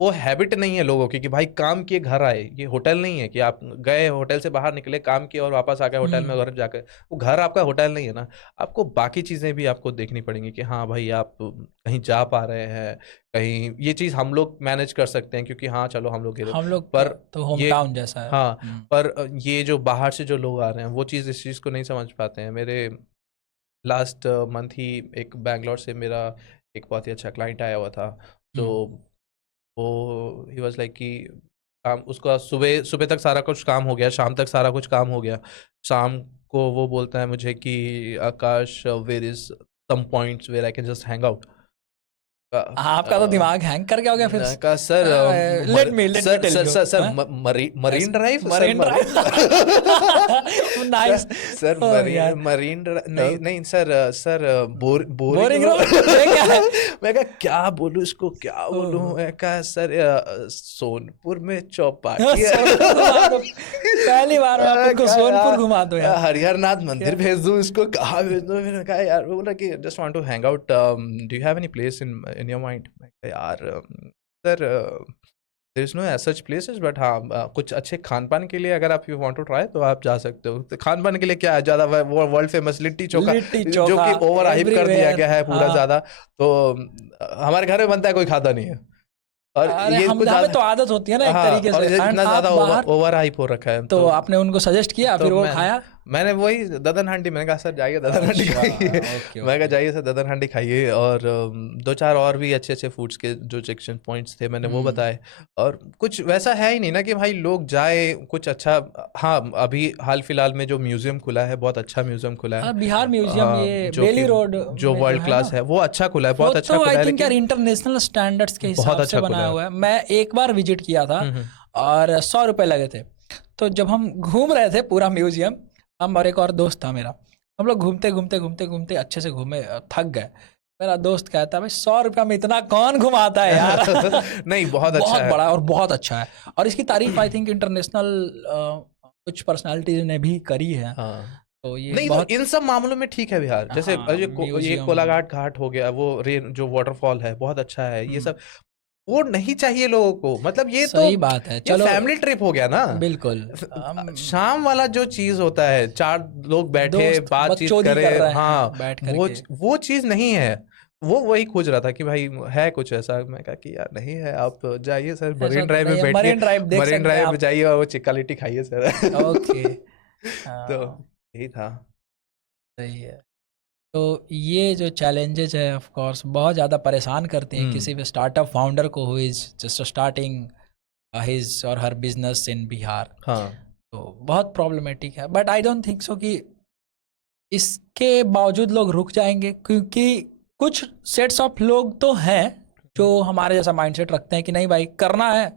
वो हैबिट नहीं है लोगों की कि भाई काम किए घर आए। ये होटल नहीं है कि आप गए होटल से बाहर निकले, काम किए और वापस आ गए होटल में, घर जाकर। वो घर आपका होटल नहीं है ना। आपको बाकी चीजें भी आपको देखनी पड़ेंगी कि हाँ भाई आप कहीं जा पा रहे हैं, कहीं ये चीज हम लोग मैनेज कर सकते हैं क्योंकि हाँ चलो हम लोग पर तो होम ये टाउन जैसा है। हाँ, पर ये जो बाहर से जो लोग आ रहे हैं वो चीज इस चीज को नहीं समझ पाते हैं। मेरे लास्ट मंथ ही एक बैंगलोर से मेरा एक बहुत ही अच्छा क्लाइंट आया हुआ था। तो वो ही वाज लाइक कि काम उसका सुबह सुबह तक सारा कुछ काम हो गया, शाम तक सारा कुछ काम हो गया। शाम को वो बोलता है मुझे कि Akash where is some points where I can just hang out. आपका तो दिमाग हैंग कर गया हो गया फिर। का sir let sir me sir sir sir Marine Drive, Marine Drive nice sir, Marine नहीं नहीं सर, सर बोरिंग रोड क्या है? मैं कहा क्या बोलूं इसको, क्या बोलूं। मैं कहा सर सोनपुर में चौपाटी है। पहली बार मैं आपको सोनपुर घुमा दूं यार, हरिहरनाथ मंदिर भेज दूं इसको, कहाँ भेज दूं। मैंने कहा यार, वो बोला कि just want to hang out, do you have any place in your mind. यार sir there is no as such places, but हाँ कुछ अच्छे खान पान के लिए अगर आप यू वांट टू ट्राई तो आप जा सकते हो। तो खान पान के लिए क्या है, ज़्यादा वो वर्ल्ड फेमस लिट्टी चोखा जो कि ओवर हाइप कर दिया गया है पूरा ज़्यादा। तो हमारे घर में बनता है, कोई खाता नहीं है। और ये हम तो आदत होती है ना एक तरीके से, इतना ज्यादा ओवर हाइप हो रखा है। तो आपने उनको सजेस्ट किया, फिर वो खाया? मैंने वही ददन हांडी, मैंने कहा सर जाइए ददन हांडी खाइए। मैं कहा जाइए सर ददन हांडी खाइए। और दो चार और भी अच्छे अच्छे फूड्स के जो सेक्शन पॉइंट्स थे मैंने वो बताए। और कुछ वैसा है ही नहीं ना कि भाई लोग जाए कुछ अच्छा। हाँ अभी हाल फिलहाल में जो म्यूजियम खुला है, बहुत अच्छा म्यूजियम खुला है, बिहार म्यूजियम, ये बेली रोड जो वर्ल्ड क्लास है, वो अच्छा खुला है, बहुत अच्छा खुला है। आई थिंक यार इंटरनेशनल स्टैंडर्ड्स के हिसाब से बनाया हुआ है। मैं एक बार विजिट किया था और 100 रुपए लगे थे। तो जब हम घूम रहे थे पूरा म्यूजियम, हम और एक और दोस्त था मेरा, हम लोग घूमते घूमते घूमते घूमते अच्छे से घूमे, थक गए। मेरा दोस्त कहता है भाई 100 रुपया में इतना कौन घुमाता है यार। नहीं बहुत अच्छा बहुत बड़ा और बहुत अच्छा है। और इसकी तारीफ आई थिंक इंटरनेशनल कुछ पर्सनालिटीज ने भी करी है। तो ये नहीं तो इन सब मामलों में ठीक है बिहार। जैसे ये कोलाघाट घाट हो गया, वो रेन जो वाटरफॉल है बहुत अच्छा है। ये सब वो नहीं चाहिए लोगों को, मतलब ये सही तो बात है। चलो फैमिली ट्रिप हो गया ना। बिल्कुल शाम वाला जो चीज होता है, 4 लोग बैठे बातचीत करे, हाँ वो चीज नहीं है। वो वही खोज रहा था कि भाई है कुछ ऐसा। मैं कहा कि यार नहीं है, आप जाइए सर मरीन ड्राइव में बैठिए, मरीन ड्राइव में जाइए और वो चिक्का लिट्टी खाइए सर। ओके तो यही था। सही है। तो ये जो चैलेंजेस है ऑफ कोर्स बहुत ज़्यादा परेशान करते हैं किसी भी स्टार्टअप फाउंडर को who is just starting his और हर बिजनेस इन बिहार। हाँ तो बहुत प्रॉब्लमेटिक है, but I don't think so कि इसके बावजूद लोग रुक जाएंगे, क्योंकि कुछ सेट्स ऑफ लोग तो हैं जो हमारे जैसा माइंडसेट रखते हैं कि नहीं भाई करना है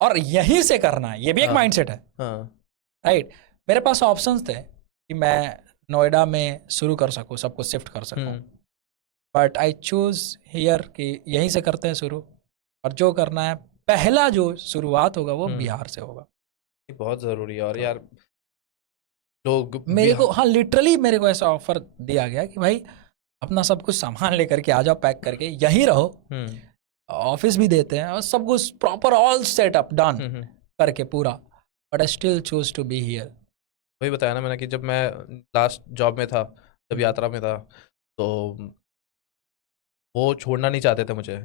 और यहीं से करना है। ये भी एक माइंडसेट है, राइट। मेरे पास ऑप्शंस थे कि मैं नोएडा में शुरू कर सकूँ, सब कुछ शिफ्ट कर सकूँ, बट आई चूज हियर कि यहीं से करते हैं शुरू, और जो करना है पहला जो शुरुआत होगा वो बिहार से होगा। बहुत ज़रूरी है। और यार लोग मेरे को, हाँ लिटरली मेरे को ऐसा ऑफर दिया गया कि भाई अपना सब कुछ सामान लेकर के आ जाओ, पैक करके यहीं रहो, ऑफिस भी देते हैं और सब कुछ प्रॉपर ऑल सेटअप डन करके पूरा, but I still choose to be here. वही बताया ना मैंने कि जब मैं लास्ट जॉब में था, जब यात्रा में था, तो वो छोड़ना नहीं चाहते थे मुझे,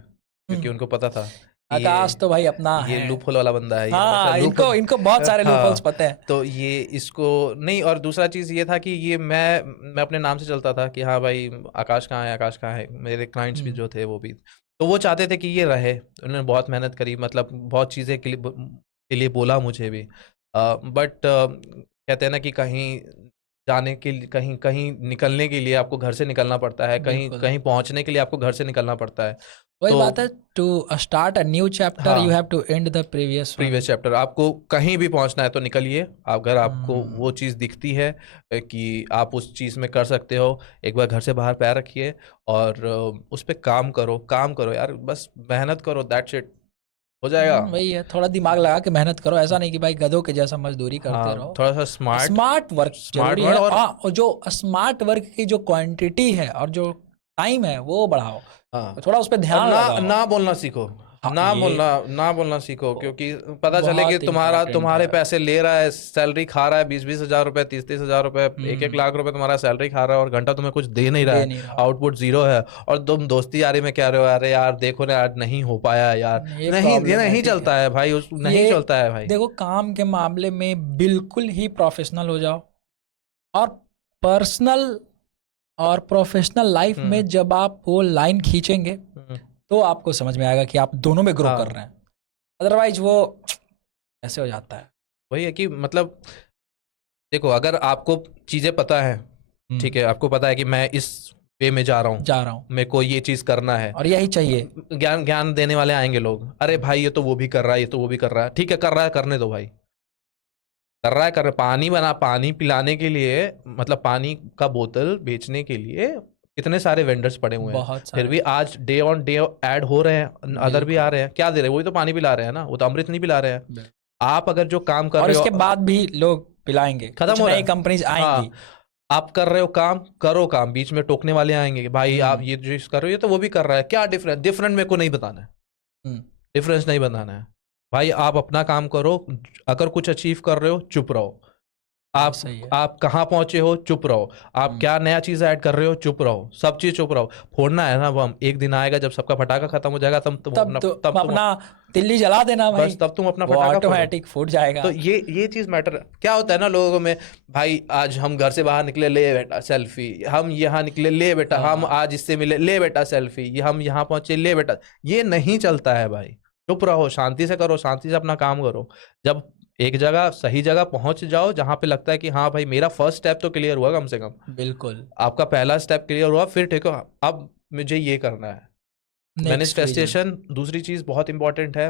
क्योंकि उनको पता था आकाश तो भाई अपना ये लूपहोल वाला बंदा है। हाँ, इनको बहुत सारे लूपहोल्स पता है। तो ये इसको नहीं। और दूसरा चीज़ ये था कि ये मैं अपने नाम से चलता था कि हाँ भाई आकाश कहाँ है, आकाश कहाँ है। मेरे क्लाइंट्स भी जो थे वो भी, तो वो चाहते थे कि ये रहे। उन्होंने बहुत मेहनत करी, मतलब बहुत चीज़ें के लिए बोला मुझे भी, बट कहते हैं ना कि कहीं जाने के लिए, कहीं निकलने के लिए आपको घर से निकलना पड़ता है, कहीं पहुंचने के लिए आपको घर से निकलना पड़ता है। वही बात है, to start a new chapter you have to end the previous chapter. आपको कहीं भी पहुंचना है तो निकलिए। अगर आपको वो चीज़ दिखती है कि आप उस चीज़ में कर सकते हो, एक बार घर से बाहर पैर रखिए और उस पर काम करो यार, बस मेहनत करो, दैट्स इट, हो जाएगा। वही है, थोड़ा दिमाग लगा के मेहनत करो, ऐसा नहीं कि भाई गधों के जैसा मजदूरी करते रहो। थोड़ा सा स्मार्ट वर्क जरूरी है। और जो स्मार्ट वर्क की जो क्वांटिटी है और जो टाइम है वो बढ़ाओ, थोड़ा उस पर ध्यान लगाओ। ना बोलना सीखो। ना बोलना सीखो, क्योंकि पता चले कि तुम्हारे पैसे ले रहा है, सैलरी खा रहा है 20-20 हजार रुपए, 30-30 हजार रुपए, 1-1 लाख रुपए तुम्हारा सैलरी खा रहा है, और घंटा तुम्हें कुछ दे नहीं रहा है, आउटपुट जीरो है, और तुम दोस्ती यारी में कह रहे हो अरे यार देखो ना यार नहीं हो पाया यार, नहीं चलता है भाई, नहीं चलता है भाई। देखो, काम के मामले में बिल्कुल ही प्रोफेशनल हो जाओ, और पर्सनल और प्रोफेशनल लाइफ में जब आप वो लाइन खींचेंगे तो आपको समझ में आएगा कि आप दोनों में ग्रो कर रहे हैं, अदरवाइज वो ऐसे हो जाता है। वही है कि मतलब देखो, अगर आपको चीजें पता है, ठीक है, आपको पता है कि मैं इस वे में जा रहा हूँ, मेरे को ये चीज करना है और यही चाहिए, ज्ञान देने वाले आएंगे लोग, अरे भाई ये तो वो भी कर रहा है, ये तो वो भी कर रहा है, ठीक है कर रहा है, करने दो भाई, कर रहा है पानी पिलाने के लिए, मतलब पानी का बोतल बेचने के लिए कितने सारे वेंडर्स पड़े हुए हैं, फिर भी आज डे ऑन डे ऐड हो रहे हैं, अदर भी आ रहे हैं, क्या दे रहे हैं, वही तो पानी पिला रहे हैं ना, वो तो अमृत नहीं पिला रहे हैं। आप अगर जो काम कर रहे हो, और इसके बाद भी लोग पिलाएंगे, खत्म हो रहा है, कंपनीज आएंगी। आप कर रहे हो काम, करो काम, बीच में टोकने वाले आएंगे कि भाई आप ये चीज कर रहे हो, तो वो भी कर रहा है, क्या डिफरेंस मेरे को नहीं बताना है, डिफरेंस नहीं बताना है भाई, आप अपना काम करो, अगर कुछ अचीव कर रहे हो चुप रहो, आप कहाँ पहुंचे हो चुप रहो, आप क्या नया चीज ऐड कर रहे हो चुप रहो, सब चीज चुप रहो, फोड़ना है ना वो हम, एक दिन आएगा जब सबका फटाका खत्म हो जाएगा, तब अपना तिल्ली जला देना भाई, बस तब तुम अपना फटाका ऑटोमेटिक फूट जाएगा। तो ये चीज मैटर, क्या होता है ना लोगों में, भाई आज हम घर से बाहर निकले, ले बेटा सेल्फी, हम यहाँ निकले, ले बेटा हम आज इससे मिले, ले बेटा सेल्फी, हम यहाँ पहुंचे, ले बेटा, ये नहीं चलता है भाई, चुप रहो, शांति से करो, शांति से अपना काम करो, जब एक जगह सही जगह पहुंच जाओ जहां पे लगता है कि हाँ भाई मेरा फर्स्ट स्टेप तो क्लियर हुआ, कम से कम बिल्कुल आपका पहला स्टेप क्लियर हुआ, फिर ठीक है अब मुझे ये करना है, मैनिफेस्टेशन दूसरी चीज बहुत इंपॉर्टेंट है,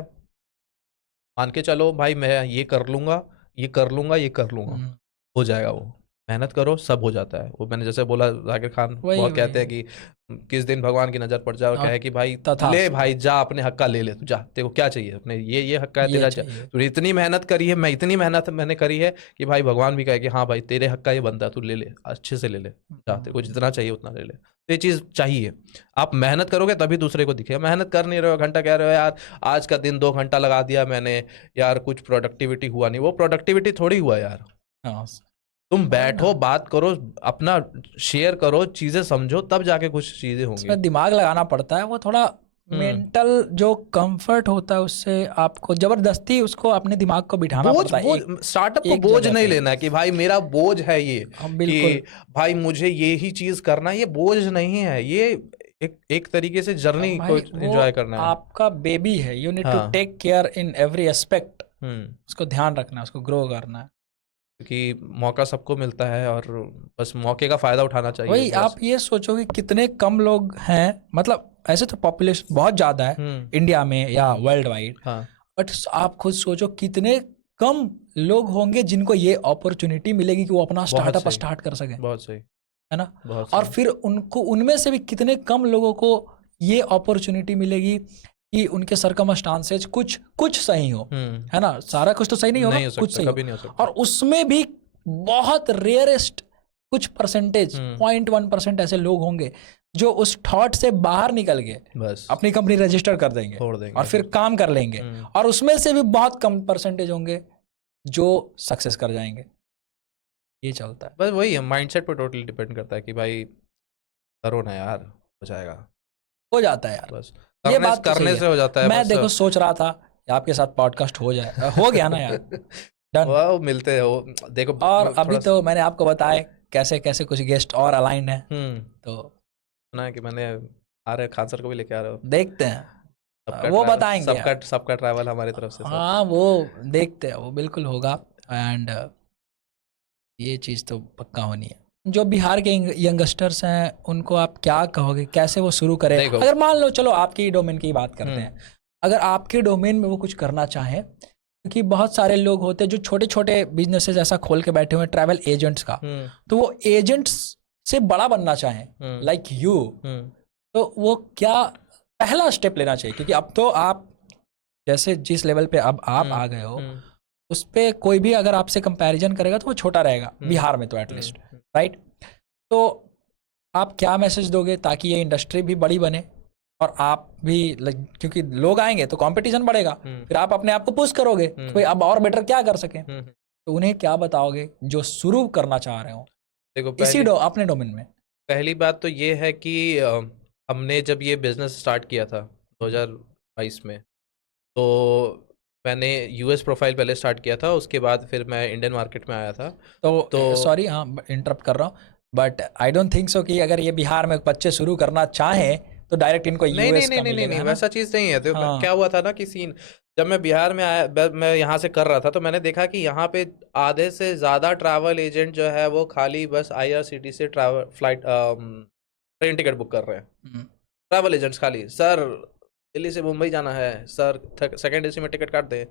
मान के चलो भाई मैं ये कर लूंगा, ये कर लूंगा, ये कर लूंगा, हो जाएगा, वो मेहनत करो सब हो जाता है, वो मैंने जैसे बोला जाकिर खान बहुत कहते हैं कि किस दिन भगवान की नजर पड़ जाए और कहे कि भाई ले भाई जा अपने हक का ले ले, तू जा, तेरे को क्या चाहिए, अपने ये हक का है तेरा, तूने इतनी मेहनत करी है, मैं इतनी मेहनत मैंने करी है कि भाई भगवान भी कहे कि हाँ भाई तेरे हक का ये बनता है, तू ले ले, अच्छे से ले ले, जा, तेरे को जितना चाहिए उतना ले ले, ये चीज चाहिए, आप मेहनत करोगे तभी दूसरे को दिखेगा, मेहनत कर नहीं रहे हो, घंटा कह रहे हो यार आज का दिन 2 घंटा लगा दिया मैंने यार, कुछ प्रोडक्टिविटी हुआ नहीं, वो प्रोडक्टिविटी थोड़ी हुआ यार, तुम बैठो बात करो, अपना शेयर करो, चीजें समझो, तब जाके कुछ चीजें होंगी, इसमें दिमाग लगाना पड़ता है, वो थोड़ा मेंटल जो कंफर्ट होता है उससे आपको जबरदस्ती उसको अपने दिमाग को बिठाना पड़ता है, स्टार्टअप को बोझ नहीं लेना है कि भाई मेरा बोझ है ये, कि भाई मुझे ये ही चीज करना है, ये बोझ नहीं है, ये एक तरीके से जर्नी को एंजॉय करना है, आपका बेबी है, you need to take care in every aspect, उसको ध्यान रखना है, उसको ग्रो करना है, क्योंकि मौका सबको मिलता है और बस मौके का फायदा उठाना चाहिए। वही आप ये सोचो कि कितने कम लोग हैं, मतलब ऐसे तो पॉपुलेशन बहुत ज्यादा है इंडिया में या वर्ल्ड वाइड, बट आप खुद सोचो कितने कम लोग होंगे जिनको ये अपॉर्चुनिटी मिलेगी कि वो अपना स्टार्टअप स्टार्ट कर सके, बहुत सही है ना, और फिर उनको उनमें से भी कितने कम लोगों को ये अपॉर्चुनिटी मिलेगी कि उनके सर्कमस्टांसेस कुछ सही हो, है ना, सारा कुछ तो सही नहीं होगा, कुछ सही कभी नहीं हो सकता, और उसमें भी बहुत रेयरेस्ट कुछ परसेंटेज 0.1% ऐसे लोग होंगे जो उस थॉट से बाहर निकल गए, बस अपनी कंपनी रजिस्टर कर देंगे और फिर काम कर लेंगे, और उसमें से भी बहुत कम परसेंटेज होंगे जो सक्सेस कर जाएंगे, ये चलता है। बस वही है, माइंडसेट पर टोटली डिपेंड करता है कि भाई करो ना यार, हो जाएगा, हो जाता है यार, बस ये बात करने से हो जाता है। मैं देखो सोच रहा था आपके साथ पॉडकास्ट हो जाए, हो गया ना यार, डन, वो मिलते हो देखो, और अभी तो मैंने आपको बताया कैसे कैसे कुछ गेस्ट और अलाइंड है, तो सुना है कि मैंने आ रहे खान सर को भी लेके आ रहे हो, देखते हैं वो बताएंगे, सबका ट्रैवल हमारी तरफ से, हाँ वो देखते हैं, वो बिल्कुल होगा, एंड ये चीज़ तो पक्का होनी है। जो बिहार के यंगस्टर्स हैं उनको आप क्या कहोगे, कैसे वो शुरू करें? अगर मान लो चलो आपकी डोमेन की बात करते हैं, अगर आपके डोमेन में वो कुछ करना चाहें, क्योंकि बहुत सारे लोग होते हैं जो छोटे छोटे बिजनेसेस ऐसा खोल के बैठे हुए हैं ट्रैवल एजेंट्स का, तो वो एजेंट्स से बड़ा बनना चाहें लाइक यू, तो वो क्या पहला स्टेप लेना चाहिए? क्योंकि अब तो आप जैसे जिस लेवल पे अब आप आ गए हो उस पर कोई भी अगर आपसे कंपैरिजन करेगा तो वो छोटा रहेगा, बिहार में तो एटलीस्ट, राइट? तो आप क्या मैसेज दोगे ताकि ये इंडस्ट्री भी बड़ी बने और आप भी क्योंकि लोग आएंगे तो कंपटीशन बढ़ेगा, फिर आप अपने आप को पुश करोगे तो भाई अब और बेटर क्या कर सकें। तो उन्हें क्या बताओगे जो शुरू करना चाह रहे हो देखो, इसी अपने डोमेन में? पहली बात तो ये है कि हमने जब ये बिजनेस स्टार्ट किया था 2022 में, तो मैंने यूएस प्रोफाइल पहले स्टार्ट किया था, उसके बाद फिर मैं इंडियन मार्केट में आया था। तो सॉरी, हाँ इंटरप्ट कर रहा हूँ, but I don't think so कि अगर ये बिहार में बच्चे शुरू करना चाहें तो डायरेक्ट इनको यूएस का मिलेगा। नहीं, वैसा चीज़ नहीं है। तो क्या हुआ था ना कि सीन, जब मैं बिहार में आया, मैं यहाँ से कर रहा था, तो मैंने देखा कि यहाँ पे आधे से ज़्यादा ट्रैवल एजेंट जो है वो खाली बस आईआरसीटी से ट्रेन टिकट बुक कर रहे हैं। ट्रैवल एजेंट्स खाली, सर दिल्ली से मुंबई जाना है सर, सेकंड एसी में टिकट काट दे,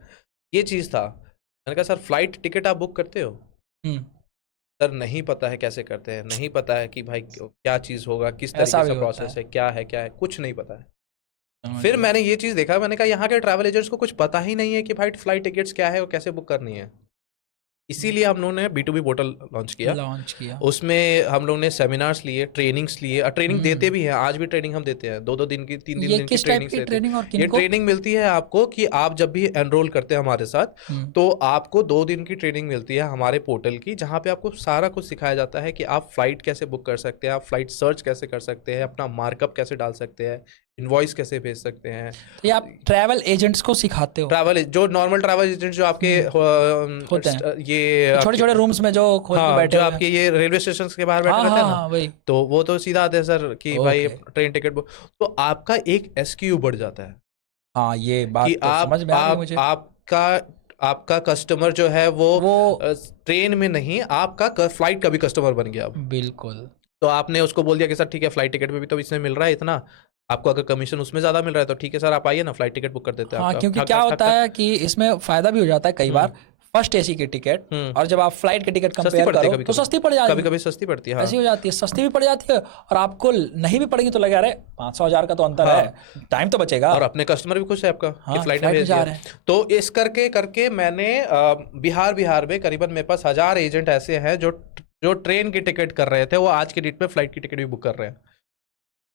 ये चीज़ था। मैंने कहा सर फ्लाइट टिकट आप बुक करते हो? सर नहीं पता है कैसे करते हैं, नहीं पता है कि भाई क्या चीज़ होगा, किस तरीके से प्रोसेस है, क्या है, कुछ नहीं पता है। फिर मैंने ये चीज़ देखा, मैंने कहा यहाँ के ट्रैवल एजेंट्स को कुछ पता ही नहीं है कि भाई फ्लाइट टिकट्स क्या है और कैसे बुक करनी है। इसीलिए हम लोगों ने B2B पोर्टल लॉन्च किया। उसमें हम लोगों ने सेमिनार्स लिए, ट्रेनिंग्स लिए, और ट्रेनिंग देते भी हैं, आज भी ट्रेनिंग हम देते हैं, 2-2 दिन की, 3-3 दिन की ट्रेनिंग। ये ट्रेनिंग मिलती है आपको कि आप जब भी एनरोल करते हैं हमारे साथ, तो आपको 2 दिन की ट्रेनिंग मिलती है हमारे पोर्टल की, जहाँ पे आपको सारा कुछ सिखाया जाता है कि आप फ्लाइट कैसे बुक कर सकते हैं, आप फ्लाइट सर्च कैसे कर सकते हैं, अपना मार्कअप कैसे डाल सकते हैं, इनवॉइस कैसे भेज सकते हैं। तो ये आप ट्रैवल एजेंट्स को सिखाते हो? जो नॉर्मल ट्रैवल एजेंट जो आपके होते हैं, ये छोटे-छोटे रूम्स में जो खोल के बैठे जो आपके ये रेलवे स्टेशन के बाहर बैठे रहते हैं ना, वही। तो वो तो सीधा आते हैं सर कि भाई ट्रेन टिकट बुक, तो आपका एक एसक्यू बढ़ जाता है। हाँ, ये बात कि तो समझ में आ गई मुझे। आपका कस्टमर जो है वो ट्रेन में नहीं, आपका फ्लाइट का भी कस्टमर बन गया अब। बिल्कुल। तो आपने उसको बोल दिया कि सर ठीक है, फ्लाइट टिकट में भी तो इसमें मिल रहा है इतना, आपको अगर कमीशन उसमें ज़्यादा मिल रहा है तो ठीक है सर, आप आइए ना, फ्लाइट टिकट बुक कर देते हैं। हाँ, क्योंकि क्या होता है कि इसमें फ़ायदा भी हो जाता है कई बार, फर्स्ट एसी की टिकट और जब आप फ्लाइट की टिकट कंपेयर करो तो सस्ती पड़ जाती है, कभी-कभी सस्ती पड़ती है। ऐसी हो जाती है, सस्ती भी पड़ जाती है, और आपको नहीं भी पड़ेगी तो लगे अरे 500,000 का तो अंतर है, टाइम तो बचेगा, और अपने कस्टमर भी खुश है आपका कि फ्लाइट में भेज जा रहे हैं। तो इस करके मैंने बिहार में करीबन मेरे पास 1000 एजेंट ऐसे हैं जो ट्रेन की टिकट कर रहे थे, वो आज की डेट में फ्लाइट की टिकट भी बुक कर रहे हैं।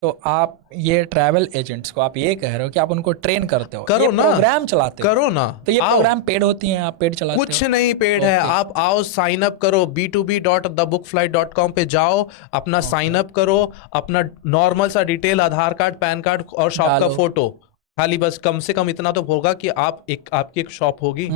तो आप ये ट्रैवल एजेंट्स को आप ये कह रहे हो कि आप उनको ट्रेन करते हो, करो ना, प्रोग्राम चलाते हो, करो ना। तो ये प्रोग्राम पेड होती हैं, आप पेड चलाते हो? कुछ नहीं पेड है, आप आओ साइन अप करो, b2b.thebookflight.com पे जाओ, अपना साइन अप करो, अपना नॉर्मल सा डिटेल, आधार कार्ड, पैन कार्ड और शॉप का फोटो, खाली बस कम से कम इतना तो होगा कि आपकी एक शॉप होगी,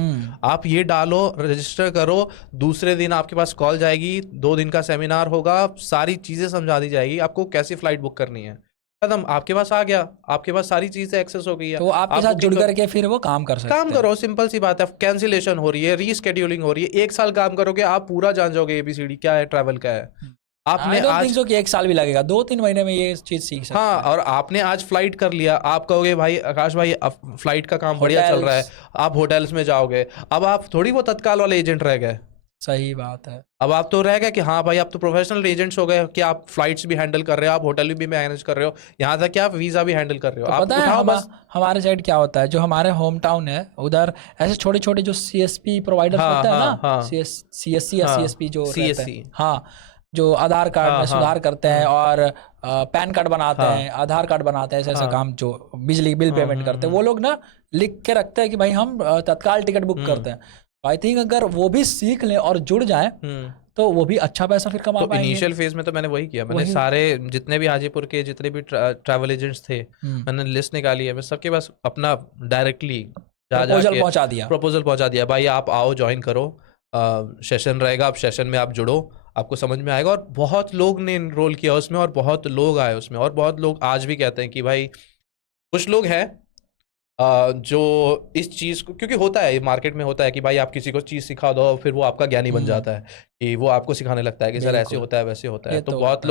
आप ये डालो, रजिस्टर करो, दूसरे दिन आपके पास कॉल जाएगी, 2 दिन का सेमिनार होगा, सारी चीजें समझा दी जाएगी आपको कैसे फ्लाइट बुक करनी है, कदम आपके पास आ गया, आपके पास सारी चीजें एक्सेस हो गई है, तो आपके साथ जुड़ करके फिर वो काम कर सकते हैं। काम करो, सिंपल सी बात है। कैंसिलेशन हो रही है, रीस्केड्यूलिंग हो रही है, 1 साल काम करोगे आप पूरा जान जाओगे ABCD क्या है, ट्रैवल क्या है। आपने आज कि 1 साल भी लगेगा, 2-3 महीने में ये चीज सीख सकते हैं। हाँ, और आपने आज फ्लाइट कर लिया, आप कहोगे भाई आकाश भाई फ्लाइट का काम बढ़िया चल रहा है, आप होटल्स में जाओगे, अब आप थोड़ी वो तत्काल वाले एजेंट रह गए। सही बात है। अब आप तो रह गए कि हाँ भाई आप तो प्रोफेशनल एजेंट्स हो गए कि आप फ्लाइट्स भी हैंडल कर रहे हो, आप होटल भी मैनेज कर रहे हो, यहाँ तक कि आप वीजा भी हैंडल कर रहे हो। तो आप पता है हमारे साइड क्या होता है, जो हमारे होम टाउन है उधर ऐसे छोटे छोटे जो CSP प्रोवाइडर होते हैं ना, CSC या CSP जो रहते हैं, हाँ, जो आधार कार्ड में सुधार करते हैं और पैन कार्ड बनाते हैं, आधार कार्ड बनाते हैं, ऐसे काम, जो बिजली बिल पेमेंट करते हैं, वो लोग ना लिख के रखते हैं कि भाई हम तत्काल टिकट बुक करते हैं। आई थिंक अगर वो भी सीख लें और जुड़ जाएं तो वो भी अच्छा पैसा फिर कमा पाएंगे। इनिशियल फेज में तो मैंने वही किया, मैंने सारे जितने भी हाजीपुर के जितने भी ट्रैवल एजेंट्स थे, मैंने लिस्ट निकाली है, मैं सबके पास अपना डायरेक्टली प्रपोजल पहुंचा दिया, भाई आप आओ, ज्वाइन करो, सेशन रहेगा, आप सेशन में आप जुड़ो, आपको समझ में आएगा। और बहुत लोग ने इनरोल किया उसमें, और बहुत लोग आए उसमें, और बहुत लोग आज भी कहते हैं कि भाई, कुछ लोग हैं जो इस चीज़ को, क्योंकि होता है मार्केट में होता है कि भाई आप किसी को चीज़ सिखा दो फिर वो आपका ज्ञानी बन जाता है, कि वो आपको सिखाने लगता है कि सर ऐसे होता है वैसे होता है। तो बहुत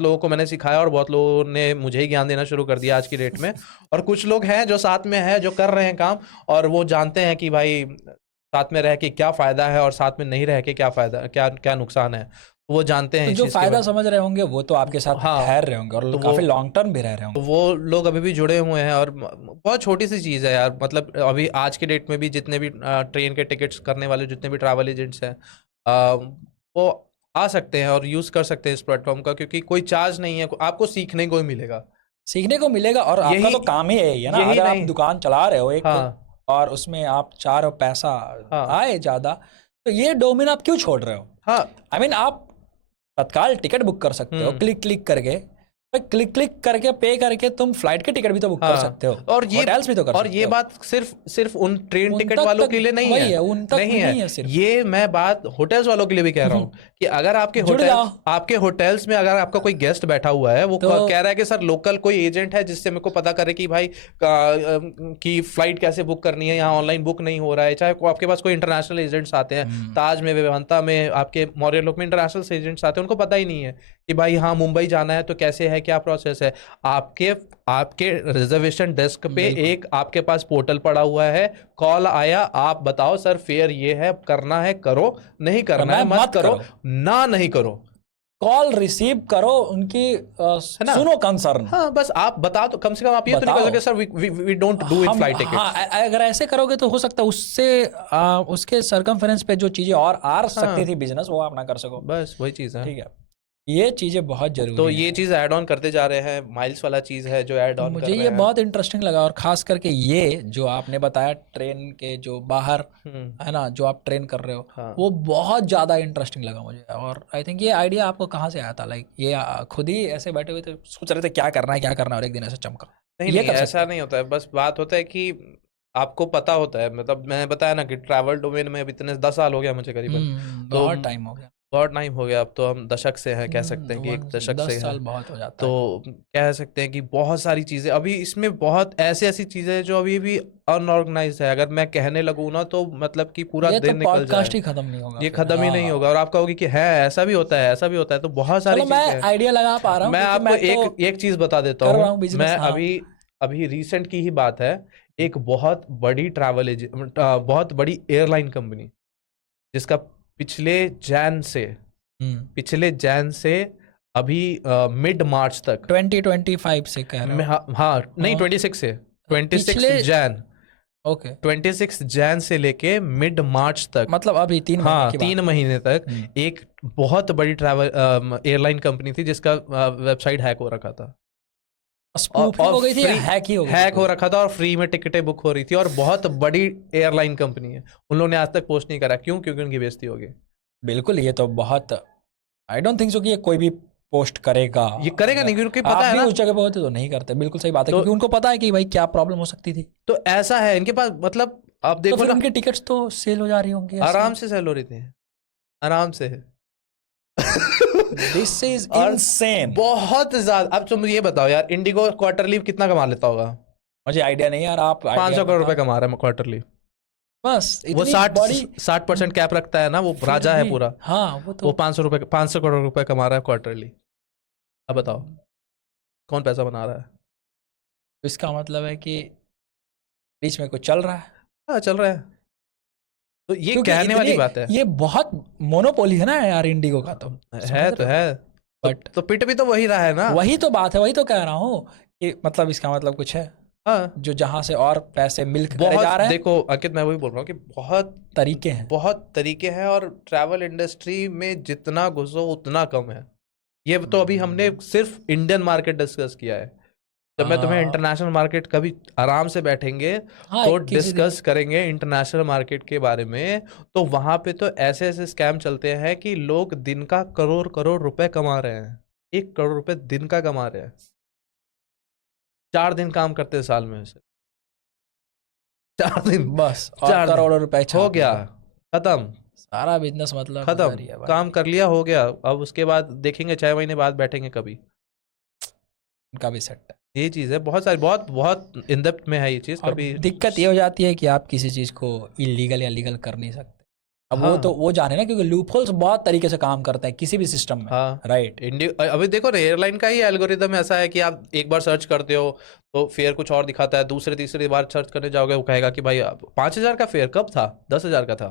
लोगों को मैंने सिखाया, और बहुत लोगों ने मुझे ही ज्ञान देना शुरू कर दिया आज की डेट में। और कुछ लोग हैं जो साथ में हैं, जो कर रहे हैं काम, और वो जानते हैं कि भाई साथ में रह के क्या फ़ायदा है और साथ में नहीं रह के क्या फ़ायदा, क्या नुकसान है, वो जानते हैं। तो जो फायदा समझ रहे होंगे वो तो आपके साथ ठहर रहे होंगे, और तो काफी लॉन्ग टर्म भी रह रहे होंगे। तो वो लोग अभी भी जुड़े हुए हैं, और बहुत छोटी सी चीज़ है यार, मतलब अभी आज के डेट में भी जितने भी ट्रेन के टिकट्स करने वाले जितने भी ट्रैवल एजेंट्स हैं, वो आ सकते हैं और यूज़ कर सकते हैं इस प्लेटफॉर्म का, क्योंकि कोई चार्ज नहीं है, आपको सीखने को ही मिलेगा। सीखने को मिलेगा। और आपका तो काम ही है ना, अगर आप दुकान चला रहे हो एक और उसमें आप चाह रहे हो पैसा आए ज्यादा, तो ये डोमेन आप क्यों छोड़ रहे हो? आई मीन आप तत्काल टिकट बुक कर सकते हो क्लिक करके, क्लिक करके पे करके तुम फ्लाइट के टिकट भी तो बुक कर सकते हो, और ये होटल्स भी तो कर सकते हो। और ये बात सिर्फ उन ट्रेन टिकट वालों के लिए नहीं है, नहीं है, ये मैं बात होटल्स वालों के लिए भी कह रहा हूँ कि अगर आपके होटल्स में अगर आपका कोई गेस्ट बैठा हुआ है, वो कह रहा है कि सर लोकल कोई एजेंट है जिससे मेरे को पता करे कि भाई कि फ्लाइट कैसे बुक करनी है, यहाँ ऑनलाइन बुक नहीं हो रहा है, चाहे आपके पास कोई इंटरनेशनल एजेंट्स आते हैं, ताज में, वेदांता में, आपके मौर्य लोक में इंटरनेशनल एजेंट्स आते हैं, उनको पता ही नहीं है कि भाई हाँ मुंबई जाना है तो कैसे है, क्या प्रोसेस है। आपके रिजर्वेशन डेस्क पे एक आपके पास पोर्टल पड़ा हुआ है, कॉल आया, आप बताओ सर फेयर ये है, करना है करो, नहीं करना है मत करो, ना नहीं करो, कॉल रिसीव करो, उनकी सुनो कंसर्न। हाँ बस आप बताओ, तो कम से कम आप ये तो नहीं कर सकते sir we don't do it flight tickets. हाँ, अगर ऐसे करोगे तो हो सकता है उससे उसके सरकमफेरेंस पे जो चीजें और आ सकती थी बिजनेस, वो आप ना कर सको। बस वही चीज है, ठीक है, ये चीजें बहुत जरूरी तो ये चीज ऐड ऑन करते जा रहे हैं, माइल्स वाला चीज है जो ऐड ऑन मुझे ये बहुत इंटरेस्टिंग लगा। और खास करके ये जो आपने बताया ट्रेन के जो बाहर है ना, जो आप ट्रेन कर रहे हो, वो बहुत ज्यादा इंटरेस्टिंग लगा मुझे। और आई थिंक ये आइडिया आपको कहाँ से आया था? लाइक ये खुद ही ऐसे बैठे हुए थे, सोच रहे थे क्या करना है, और एक दिन ऐसा चमका? नहीं, ऐसा नहीं होता है, बस बात होता है कि आपको पता होता है, मतलब मैंने बताया ना कि ट्रैवल डोमेन में अब इतने 10 साल हो गया मुझे करीबन, तो बहुत टाइम हो गया, बहुत टाइम हो गया। अब तो हम दशक से हैं, कह सकते हैं कि एक दशक से साल बहुत हो जाता है, तो कह सकते हैं कि बहुत सारी चीजें अभी इसमें, बहुत ऐसी चीजें हैं जो अभी भी अनऑर्गेनाइज्ड है। अगर मैं कहने लगूँ ना तो मतलब कि पूरा दिन निकल जाए, ही खत्म नहीं होगा, ये खत्म ही नहीं होगा। और आप कहोगे कि है ऐसा भी होता है, ऐसा भी होता है, तो बहुत सारी चीजें हैं। आइडिया लगा पा रहा हूँ, मैं आपको एक चीज बता देता हूँ। मैं अभी रिसेंट की ही बात है, एक बहुत बड़ी बहुत बड़ी एयरलाइन कंपनी, जिसका पिछले जैन से अभी मिड मार्च तक 2025 से कह रहे हो? हाँ नहीं 26 से 26 जैन, ओके 26 जैन से लेके मिड मार्च तक, मतलब अभी 3 महीने की बात। 3 महीने तक एक बहुत बड़ी ट्रैवल एयरलाइन कंपनी थी जिसका वेबसाइट हैक हो रखा था, हो गई थी, हैक हो रखा था, और फ्री में टिकटें बुक हो रही थी, और बहुत बड़ी एयरलाइन कंपनी है। उन लोगों ने आज तक पोस्ट नहीं करा, क्यों? क्योंकि उनकी बेइज्जती होगी। बिल्कुल, ये तो बहुत, आई डोंट थिंक सो कि ये कोई भी पोस्ट करेगा, ये करेगा नहीं, क्योंकि पता है ना, उस जगह पे होते तो नहीं करते। बिल्कुल सही बात है, क्योंकि उनको पता है कि भाई क्या प्रॉब्लम हो सकती थी। तो ऐसा है इनके पास, मतलब आप देखो ना, उनके टिकट्स तो सेल हो जा रही होंगी, आराम से सेल हो रही थी, आराम से। दिस इज इनसेन, बहुत ज्यादा। अब तुम ये बताओ यार, इंडिगो क्वार्टरली कितना कमा लेता होगा? मुझे आइडिया नहीं यार, आप 500 करोड़ रुपए कमा रहा है क्वार्टरली, बस। वो 60% कैप रखता है ना, वो राजा है पूरा। हाँ, वो 500 करोड़ रुपए कमा रहा है क्वार्टरली। अब बताओ कौन पैसा बना रहा है? इसका मतलब है कि बीच में कुछ चल रहा है। हाँ, चल रहा है, तो ये कहने वाली बात है। ये बहुत मोनोपोली है ना यार इंडिगो का, तो है बट तो पिट भी तो वही रहा है ना। वही तो बात है, वही तो कह रहा हूँ कि मतलब इसका मतलब कुछ है। हाँ, जो जहां से और पैसे मिल जा रहे हैं। देखो अंकित, मैं वही बोल रहा हूँ कि बहुत तरीके हैं, और ट्रैवल इंडस्ट्री में जितना घुसो उतना कम है। ये तो अभी हमने सिर्फ इंडियन मार्केट डिस्कस किया है। जब मैं तुम्हें इंटरनेशनल मार्केट कभी आराम से बैठेंगे तो डिस्कस करेंगे इंटरनेशनल मार्केट के बारे में, तो वहां पे तो ऐसे ऐसे स्कैम चलते हैं कि लोग दिन का करोड़ रुपए कमा रहे हैं। 1 करोड़ रुपए दिन का कमा रहे हैं। 4 दिन काम करते हैं साल में से, 4 दिन बस, 4 करोड़ रुपए हो गया, खत्म सारा बिजनेस, मतलब खत्म, काम कर लिया, हो गया। अब उसके बाद देखेंगे 6 महीने बाद बैठेंगे कभी, उनका भी सेट है। ये चीज है, बहुत सारी, बहुत इन डेप्थ में है ये चीज। कभी दिक्कत ये हो जाती है कि आप किसी चीज को इलीगल या लीगल कर नहीं सकते। अब वो जाने ना, क्योंकि लूपहोल्स बहुत तरीके से काम करता है किसी भी सिस्टम में। हाँ, राइट। अभी देखो ना, एयरलाइन का ही एल्गोरिदम ऐसा है कि आप एक बार सर्च करते हो तो फेयर कुछ और दिखाता है, दूसरे तीसरी बार सर्च करने जाओगे वो कहेगा कि भाई 5,000 का फेयर कब था, 10,000 का था,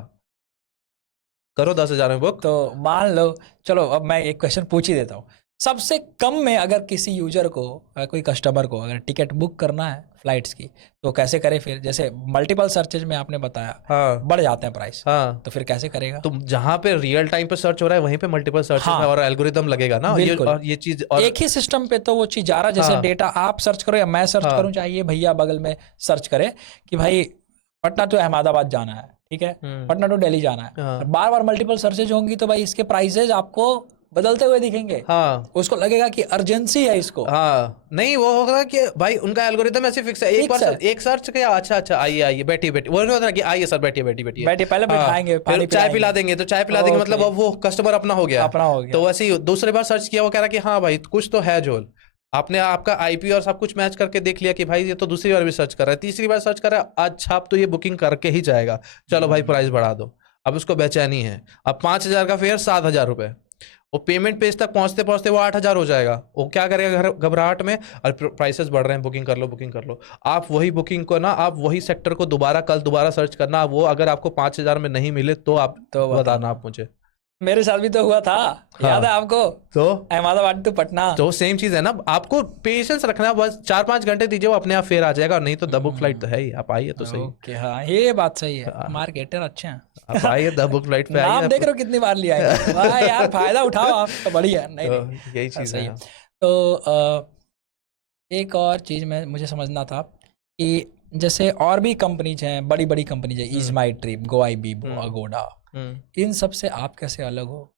करो 10,000 में बुक। तो मान लो, चलो अब मैं एक क्वेश्चन पूछ ही देता हूँ, सबसे कम में अगर किसी यूजर को, कोई कस्टमर को अगर टिकट बुक करना है फ्लाइट्स की, तो कैसे करे फिर? जैसे मल्टीपल सर्चेज में आपने बताया, हाँ, बढ़ जाते हैं प्राइस, हाँ, तो फिर कैसे करेगा? तो जहाँ पे रियल टाइम पे सर्च हो रहा है वहीं पे मल्टीपल सर्च हाँ, में और एल्गोरिदम लगेगा ना, ये बिल्कुल। और ये चीज, और एक ही सिस्टम पे तो वो चीज जा रहा है। जैसे हाँ, डेटा आप सर्च करो या मैं सर्च हाँ, करूं, चाहिए भैया बगल में सर्च करे कि भाई पटना टू अहमदाबाद जाना है, ठीक है, पटना टू दिल्ली जाना है, हाँ, बार बार मल्टीपल सर्चेज होंगी तो भाई इसके प्राइसेज आपको बदलते हुए दिखेंगे। हाँ, उसको लगेगा कि अर्जेंसी है इसको। हाँ, नहीं वो होगा कि भाई उनका एल्गोरिदम ऐसे फिक्स है, एक फिक्स बार है। एक सर्च किया, अच्छा अच्छा आइए आइए बैठिए बैठिए, वो नहीं होता कि आइए सर बैठिए बैठिए बैठिए, बैठे पहले हाँ, बिठाएंगे, फिर पानी चाय पिला पिलाएंगे, देंगे, तो चाय पिला देंगे मतलब ओके, अब वो कस्टमर अपना हो गया। अपना हो गया। तो वैसे ही दूसरी बार सर्च किया, वो कह रहा कि हाँ भाई कुछ तो है झोल, आपने आपका आईपी और सब कुछ मैच करके देख लिया कि भाई ये तो दूसरी बार भी सर्च कर रहा है, तीसरी बार सर्च कर रहा है, अच्छा अब तो ये बुकिंग करके ही जाएगा, चलो भाई प्राइस बढ़ा दो। अब उसको बेचैनी है, अब 5,000 का फेयर 7,000 रुपए, वो पेमेंट पेज तक पहुंचते पहुंचते वो 8,000 हो जाएगा, वो क्या करेगा घबराहट में, और प्राइसेस बढ़ रहे हैं, बुकिंग कर लो बुकिंग कर लो। आप वही बुकिंग को ना, आप वही सेक्टर को दोबारा कल दोबारा सर्च करना, वो अगर आपको 5,000 में नहीं मिले तो आप तो बताना आप मुझे। मेरे साथ भी तो हुआ था, याद है आपको? तो अहमदाबाद टू पटना। तो सेम चीज है ना, आपको पेशेंस रखना, बस 4-5 घंटे दीजिए, वो अपने आप फेर आ जाएगा, नहीं तो द बुक फ्लाइट तो है ही, आप आइए तो सही। ओके, हाँ ये बात सही है, मार्केटर अच्छे हैं। आप आइए द बुक फ्लाइट पे आइए। नाम देख रहे हो कितनी बार लिया है, वाह यार फायदा उठाओ आप तो, बढ़िया। नहीं तो नहीं, यही चीज सही है। है। तो एक और चीज में मुझे समझना था कि जैसे और भी कंपनीज हैं, बड़ी बड़ी कंपनीज है, MakeMyTrip, Goibibo, Agoda, इन सब से आप कैसे अलग हो?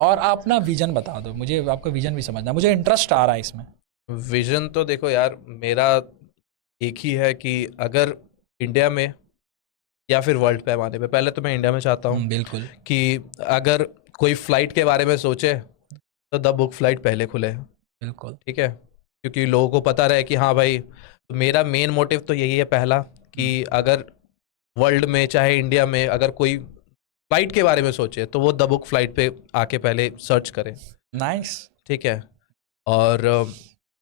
और आप ना विजन बता दो मुझे, आपका विजन भी समझना, मुझे इंटरेस्ट आ रहा है इसमें। विजन तो देखो यार, मेरा एक ही है कि अगर इंडिया में या फिर वर्ल्ड पैमाने पे, पहले तो मैं इंडिया में चाहता हूँ बिल्कुल कि अगर कोई फ्लाइट के बारे में सोचे तो द बुक फ्लाइट पहले खुले, बिल्कुल। ठीक है, क्योंकि लोगों को पता रहे कि हाँ भाई, तो मेरा मेन मोटिव तो यही है पहला, कि अगर वर्ल्ड में चाहे इंडिया में अगर कोई फ्लाइट के बारे में सोचे तो वो द बुक फ्लाइट पे आके पहले सर्च करें। नाइस। ठीक है, और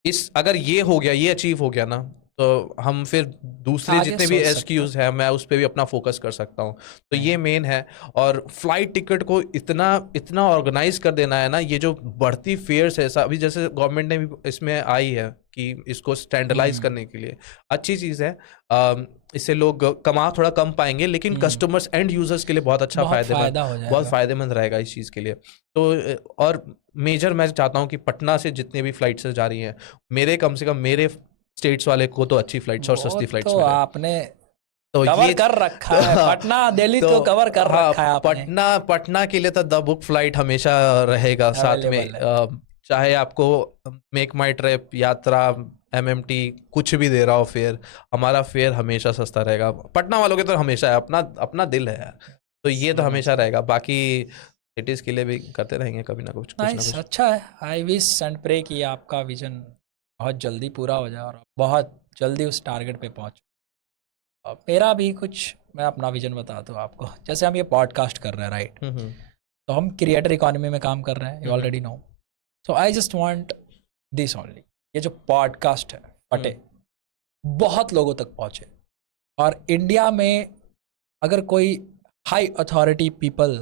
इस अगर ये हो गया, ये अचीव हो गया ना, तो हम फिर दूसरे आगे जितने भी सोच सकते एसक्यूज हैं मैं उस पर भी अपना फोकस कर सकता हूँ। तो ये मेन है। और फ्लाइट टिकट को इतना इतना ऑर्गेनाइज कर देना है ना, ये जो बढ़ती फेयर्स है, अभी जैसे गवर्नमेंट ने भी इसमें आई है कि इसको स्टैंडर्डाइज करने के लिए, अच्छी चीज़ है। इससे लोग कमा थोड़ा कम पाएंगे, लेकिन कस्टमर्स एंड यूजर्स के लिए बहुत अच्छा फायदेमंद, बहुत फायदेमंद रहेगा इस चीज़ के लिए। तो और मेजर मैं चाहता हूँ कि पटना से जितने भी फ्लाइट्स जा रही हैं, मेरे कम से कम मेरे स्टेट्स वाले को तो अच्छी फ्लाइट्स और सस्ती फ्लाइट्स तो मिले। आपने तो कवर ये कर रखा है, पटना दिल्ली तो कवर कर रखा है आपने। पटना के लिए तो द बुक फ्लाइट हमेशा रहेगा साथ में, चाहे आपको मेक माई ट्रिप, यात्रा, MMT कुछ भी दे रहा हो फेयर, हमारा फेयर हमेशा सस्ता रहेगा। पटना वालों के तो हमेशा है, अपना अपना दिल है यार, तो ये तो हमेशा रहेगा। बाकी सिटीज के लिए भी करते रहेंगे कभी ना कुछ ना कुछ। अच्छा है। आई विश एंड प्रे कि आपका विजन बहुत जल्दी पूरा हो जाए और बहुत जल्दी उस टारगेट पे पहुंचो। मेरा भी कुछ, मैं अपना विजन बताता हूँ आपको। जैसे हम ये पॉडकास्ट कर रहे हैं, राइट, तो हम क्रिएटर इकोनॉमी में काम कर रहे हैं, you already know. So I just want this only, ये जो पॉडकास्ट है फटे, बहुत लोगों तक पहुंचे। और इंडिया में अगर कोई हाई अथॉरिटी पीपल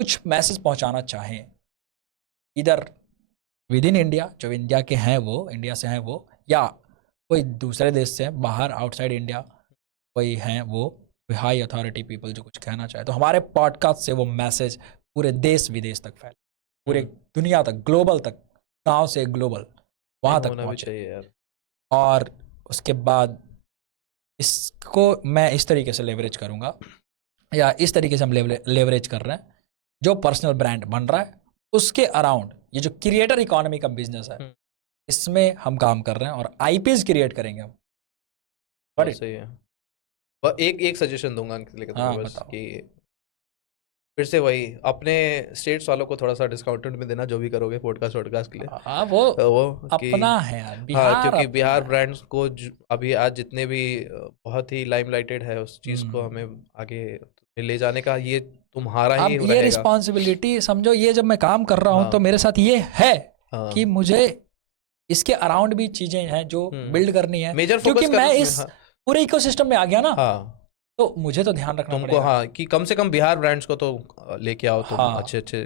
कुछ मैसेज पहुंचाना चाहें, इधर विद इन इंडिया, जो इंडिया के हैं वो, इंडिया से हैं वो, या कोई दूसरे देश से बाहर आउटसाइड इंडिया कोई हैं वो, कोई हाई अथॉरिटी पीपल जो कुछ कहना चाहे, तो हमारे पॉडकास्ट से वो मैसेज पूरे देश विदेश तक फैले, पूरे दुनिया तक, ग्लोबल तक, गांव से ग्लोबल वहां तक पहुंचे यार। और उसके बाद इसको मैं इस तरीके से लेवरेज करूंगा, या इस तरीके से हम लेवरेज कर रहे हैं, जो पर्सनल ब्रांड बन रहा है उसके अराउंड ये जो क्रिएटर इकोनॉमी का बिजनेस है, इसमें हम काम कर रहे हैं और आईपीज क्रिएट करेंगे हम। सही है। और एक सजेशन दूंगा बस कि फिर से वही अपने स्टेट्स वालों को थोड़ा सा डिस्काउंटेड में देना, जो भी करोगे पॉडकास्ट के लिए। वो अपना है यार, बिहार। हाँ, क्योंकि बिहार ब्रांड्स को अभी आज जितने भी बहुत ही लाइमलाइटेड है, उस चीज को हमें आगे ले जाने का ये तुम्हारा ही रहेगा। ये रिस्पॉन्सिबिलिटी समझो, ये जब मैं काम कर रहा हूँ तो मेरे साथ ये है कि मुझे इसके अराउंड भी चीजें हैं जो बिल्ड करनी है, क्योंकि मैं इस पूरे इकोसिस्टम में आ गया ना, तो मुझे तो ध्यान रखना तुमको। हाँ, कि कम से कम बिहार ब्रांड्स को तो लेके आओ तुम, अच्छे अच्छे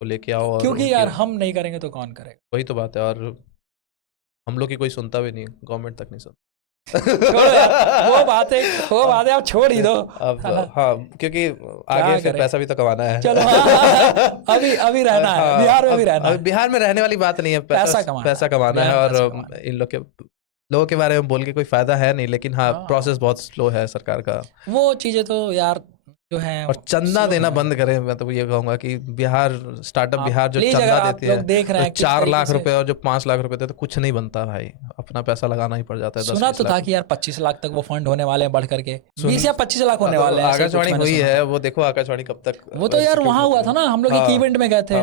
को लेके आओ, और क्योंकि यार हम नहीं करेंगे तो कौन करेगा? वही तो बात है, और हम लोग की कोई सुनता भी नहीं, गवर्नमेंट तक नहीं सुनता। छोड़ो यार, वो बातें आप छोड़ ही दो अब हाँ, क्योंकि आगे फिर पैसा भी तो कमाना है। चलो अभी रहना है बिहार में, भी रहना है। बिहार में रहने वाली बात नहीं है, पैसा कमाना है, और इन लोगों के बारे में बोल के कोई फायदा है नहीं, लेकिन हाँ प्रोसेस बहुत स्लो है सरकार का। वो चीजें तो यार जो है, और चंदा देना बंद करें। मैं तो ये कहूंगा कि बिहार स्टार्टअप बिहार जो चंदा देती है, देख रहे हैं 4 लाख रुपए और जो 5 लाख रुपए थे, तो कुछ नहीं बनता भाई, अपना पैसा लगाना ही पड़ जाता है। सुना तो था कि यार 25 लाख तक वो फंड होने वाले हैं, बढ़ करके 20 या 25 लाख होने वाले हैं। आकाशवाणी हुई है, वो देखो आकाशवाणी कब तक, वो तो यार वहां हुआ था ना, हम लोग एक इवेंट में गए थे,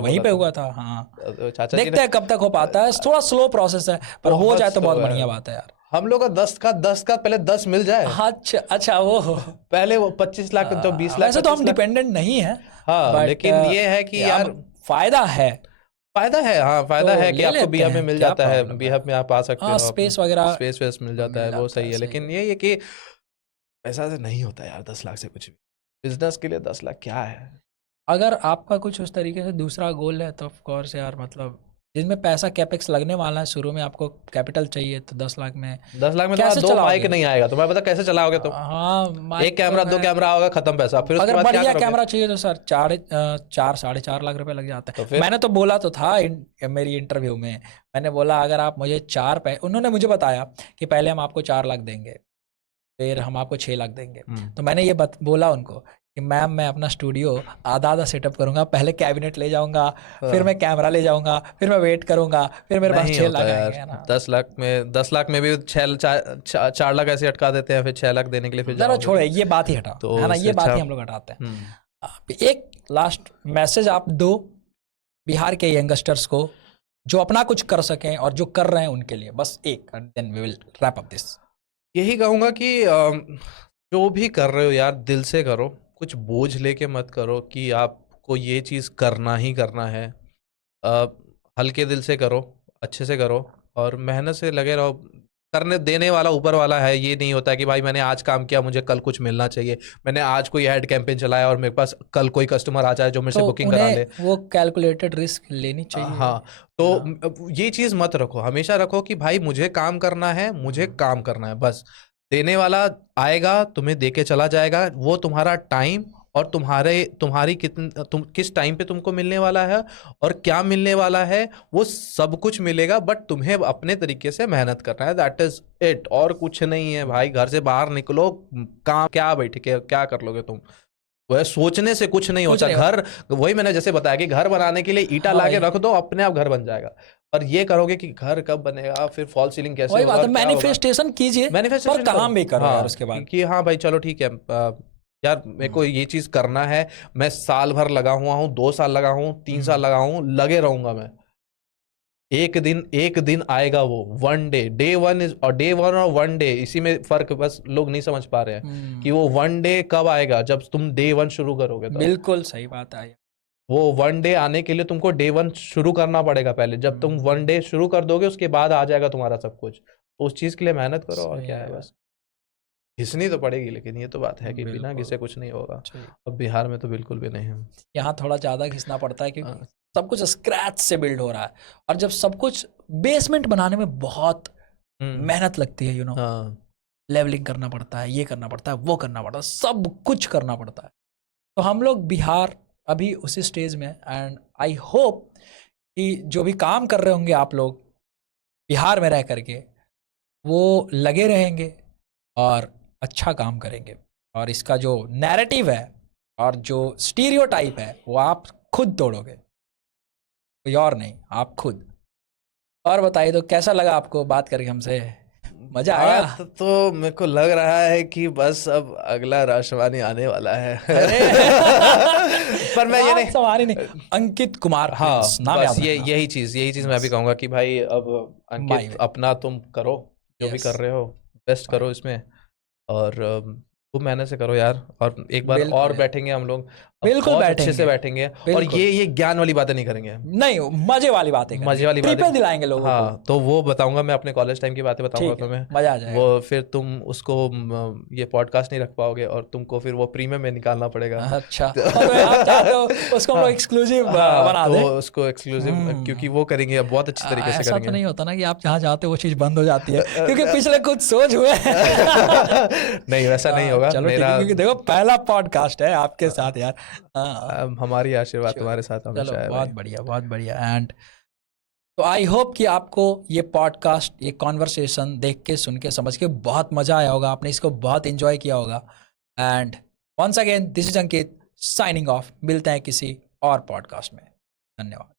वहीं पे हुआ था। हाँ, देखते हैं कब तक हो पाता है, थोड़ा स्लो प्रोसेस है, पर हो जाए तो बहुत बढ़िया बात है यार। हम लोग का 10 का पहले 10 मिल जाए। अच्छा वो पहले वो 25 लाख तो 20 लाख। वैसे तो हम डिपेंडेंट नहीं है, हाँ, लेकिन ये है कि यार फायदा है। हाँ, फायदा है कि आपको बीहब में मिल जाता है, बीहब में आप आ सकते हो, स्पेस वगैरह, स्पेस मिल जाता है, वो सही है। लेकिन ये कि पैसा से नहीं होता यार, 10 लाख से कुछ भी। बिजनेस के लिए 10 लाख क्या है? अगर आपका कुछ उस तरीके से दूसरा गोल है तो ऑफ कोर्स यार, मतलब जिनमें पैसा कैपेक्स लगने वाला है, शुरू में आपको कैपिटल चाहिए, तो 10 लाख में कैसे 2 माइक नहीं आएगा, तुम्हें पता कैसे चलाओगे तुम? हाँ, एक कैमरा 2 कैमरा होगा, खत्म पैसा। फिर अगर बढ़िया कैमरा चाहिए तो सर 4-4.5 लाख रुपए लग जाता है। मैंने तो बोला तो था मेरी इंटरव्यू में, मैंने बोला अगर आप मुझे उन्होंने मुझे बताया कि पहले हम आपको 4 लाख देंगे, फिर हम आपको 6 लाख देंगे। तो मैंने ये बोला उनको कि मैम मैं अपना स्टूडियो आधा सेटअप करूंगा, पहले कैबिनेट ले जाऊंगा, फिर मैं कैमरा ले जाऊंगा, फिर मैं वेट करूंगा, फिर मेरे पास 6 लाख आएंगे ना। 10 लाख में भी 4 लाख ऐसे अटका देते हैं, फिर 6 लाख देने के लिए फिर जरा छोड़े, ये बात ही हटा तो है ना, ये बात ही हम लोग हटाते हैं। एक लास्ट मैसेज आप दो बिहार के यंगस्टर्स को जो अपना कुछ कर सकें और जो कर रहे हैं उनके लिए, बस एक, and then we will wrap up this. यही कहूंगा कि जो भी कर रहे हो यार, दिल से करो, कुछ बोझ लेके मत करो कि आपको ये चीज़ करना ही करना है। हल्के दिल से करो, अच्छे से करो, और मेहनत से लगे रहो। करने देने वाला ऊपर वाला है, ये नहीं होता है कि भाई मैंने आज काम किया मुझे कल कुछ मिलना चाहिए, मैंने आज कोई ऐड कैंपेन चलाया और मेरे पास कल कोई कस्टमर आ जाए जो मेरे से बुकिंग करा ले। वो कैलकुलेटेड रिस्क लेनी चाहिए। हाँ, तो ये चीज़ मत रखो, हमेशा रखो कि भाई मुझे काम करना है, मुझे काम करना है बस। देने वाला आएगा, तुम्हें देके चला जाएगा, वो तुम्हारा टाइम और तुम्हारी किस टाइम पे तुमको मिलने वाला है और क्या मिलने वाला है, वो सब कुछ मिलेगा, बट तुम्हें अपने तरीके से मेहनत करना है, दैट इज इट, और कुछ नहीं है भाई। घर से बाहर निकलो, काम क्या बैठ के क्या कर लोगे तुम? वह सोचने से कुछ नहीं होता। घर, वही मैंने जैसे बताया कि घर बनाने के लिए ईटा लाके रख दो, अपने आप घर बन जाएगा। और ये करोगे कि घर कब बनेगा, फिर फॉल सीलिंग कैसे होगा, मैनिफेस्टेशन कीजिए, मैनिफेस्टेशन काम भी करो यार उसके बाद कि हाँ भाई चलो ठीक है यार, मेरे को ये चीज करना है, मैं साल भर लगा हुआ हूँ, 2 साल लगा हूँ, 3 साल लगा हूँ, लगे रहूंगा मैं। एक दिन आएगा वो, वन डे 1 और 1 डे, इसी में फर्क बस लोग नहीं समझ पा रहे हैं कि वो 1 डे कब आएगा, जब तुम डे 1 शुरू करोगे तो। बिल्कुल सही बात है। वो 1 डे आने के लिए तुमको डे 1 शुरू करना पड़ेगा पहले। जब तुम 1 डे शुरू कर दोगे, उसके बाद आ जाएगा तुम्हारा सब कुछ। तो उस चीज के लिए मेहनत करो, और क्या है, बस घिसनी तो पड़ेगी, लेकिन ये तो बात है कि बिना घिसे कुछ नहीं होगा। अब बिहार में तो बिल्कुल भी नहीं है, यहाँ थोड़ा ज्यादा घिसना पड़ता है क्योंकि सब कुछ स्क्रैच से बिल्ड हो रहा है, और जब सब कुछ बेसमेंट बनाने में बहुत मेहनत लगती है, यू नो, लेवलिंग करना पड़ता है, ये करना पड़ता है, वो करना पड़ता है, सब कुछ करना पड़ता है। तो हम लोग बिहार अभी उसी स्टेज में, एंड आई होप कि जो भी काम कर रहे होंगे आप लोग बिहार में रह करके, वो लगे रहेंगे और अच्छा काम करेंगे, और इसका जो नैरेटिव है और जो स्टीरियोटाइप है वो आप खुद तोड़ोगे, कोई और नहीं, आप खुद। और बताइए तो कैसा लगा आपको बात करके हमसे? मजा आया? तो मेरे को लग रहा है कि बस अब अगला राष्ट्रवादी आने वाला है। पर मैं ये नहीं, अंकित कुमार, हाँ बस यही चीज मैं भी कहूंगा कि भाई अब अंकित अपना तुम करो, जो भी कर रहे हो बेस्ट करो इसमें, और खूब मेहनत से करो यार। और एक बार और बैठेंगे हम लोग, बिल्कुल बहुत बैठेंगे, अच्छे से बैठेंगे और ये ज्ञान वाली बातें नहीं करेंगे, नहीं मजे वाली बातें, मजे वाली बातें दिलाएंगे लोगों हाँ, तो वो बताऊंगा मैं, अपने कॉलेज टाइम की बातें बताऊंगा तुम्हें, मजा आ जाएगा। वो फिर तुम उसको ये पॉडकास्ट नहीं रख पाओगे और तुमको फिर वो प्रीमियम में निकालना पड़ेगा। अच्छा, और आप चाहते हो उसको हम लोग एक्सक्लूसिव बना दें, तो उसको एक्सक्लूसिव, क्योंकि वो करेंगे बहुत अच्छी तरीके से ऐसा करेंगे। तो नहीं होता ना कि आप जहाँ जाते हो वो चीज बंद हो जाती है, क्योंकि पिछले कुछ सोच हुए नहीं वैसा नहीं होगा। चलो मेरा क्योंकि देखो पहला पॉडकास्ट है आपके साथ यार। हमारी आशीर्वाद तुम्हारे साथ हमेशा है। बहुत बढ़िया, बहुत बढ़िया। एंड तो आई होप कि आपको ये पॉडकास्ट, ये कॉन्वर्सेशन देख के, सुन के, समझ के बहुत मजा आया होगा, आपने इसको बहुत एंजॉय किया होगा। And once again this is Ankit signing off, मिलते हैं किसी और पॉडकास्ट में। धन्यवाद।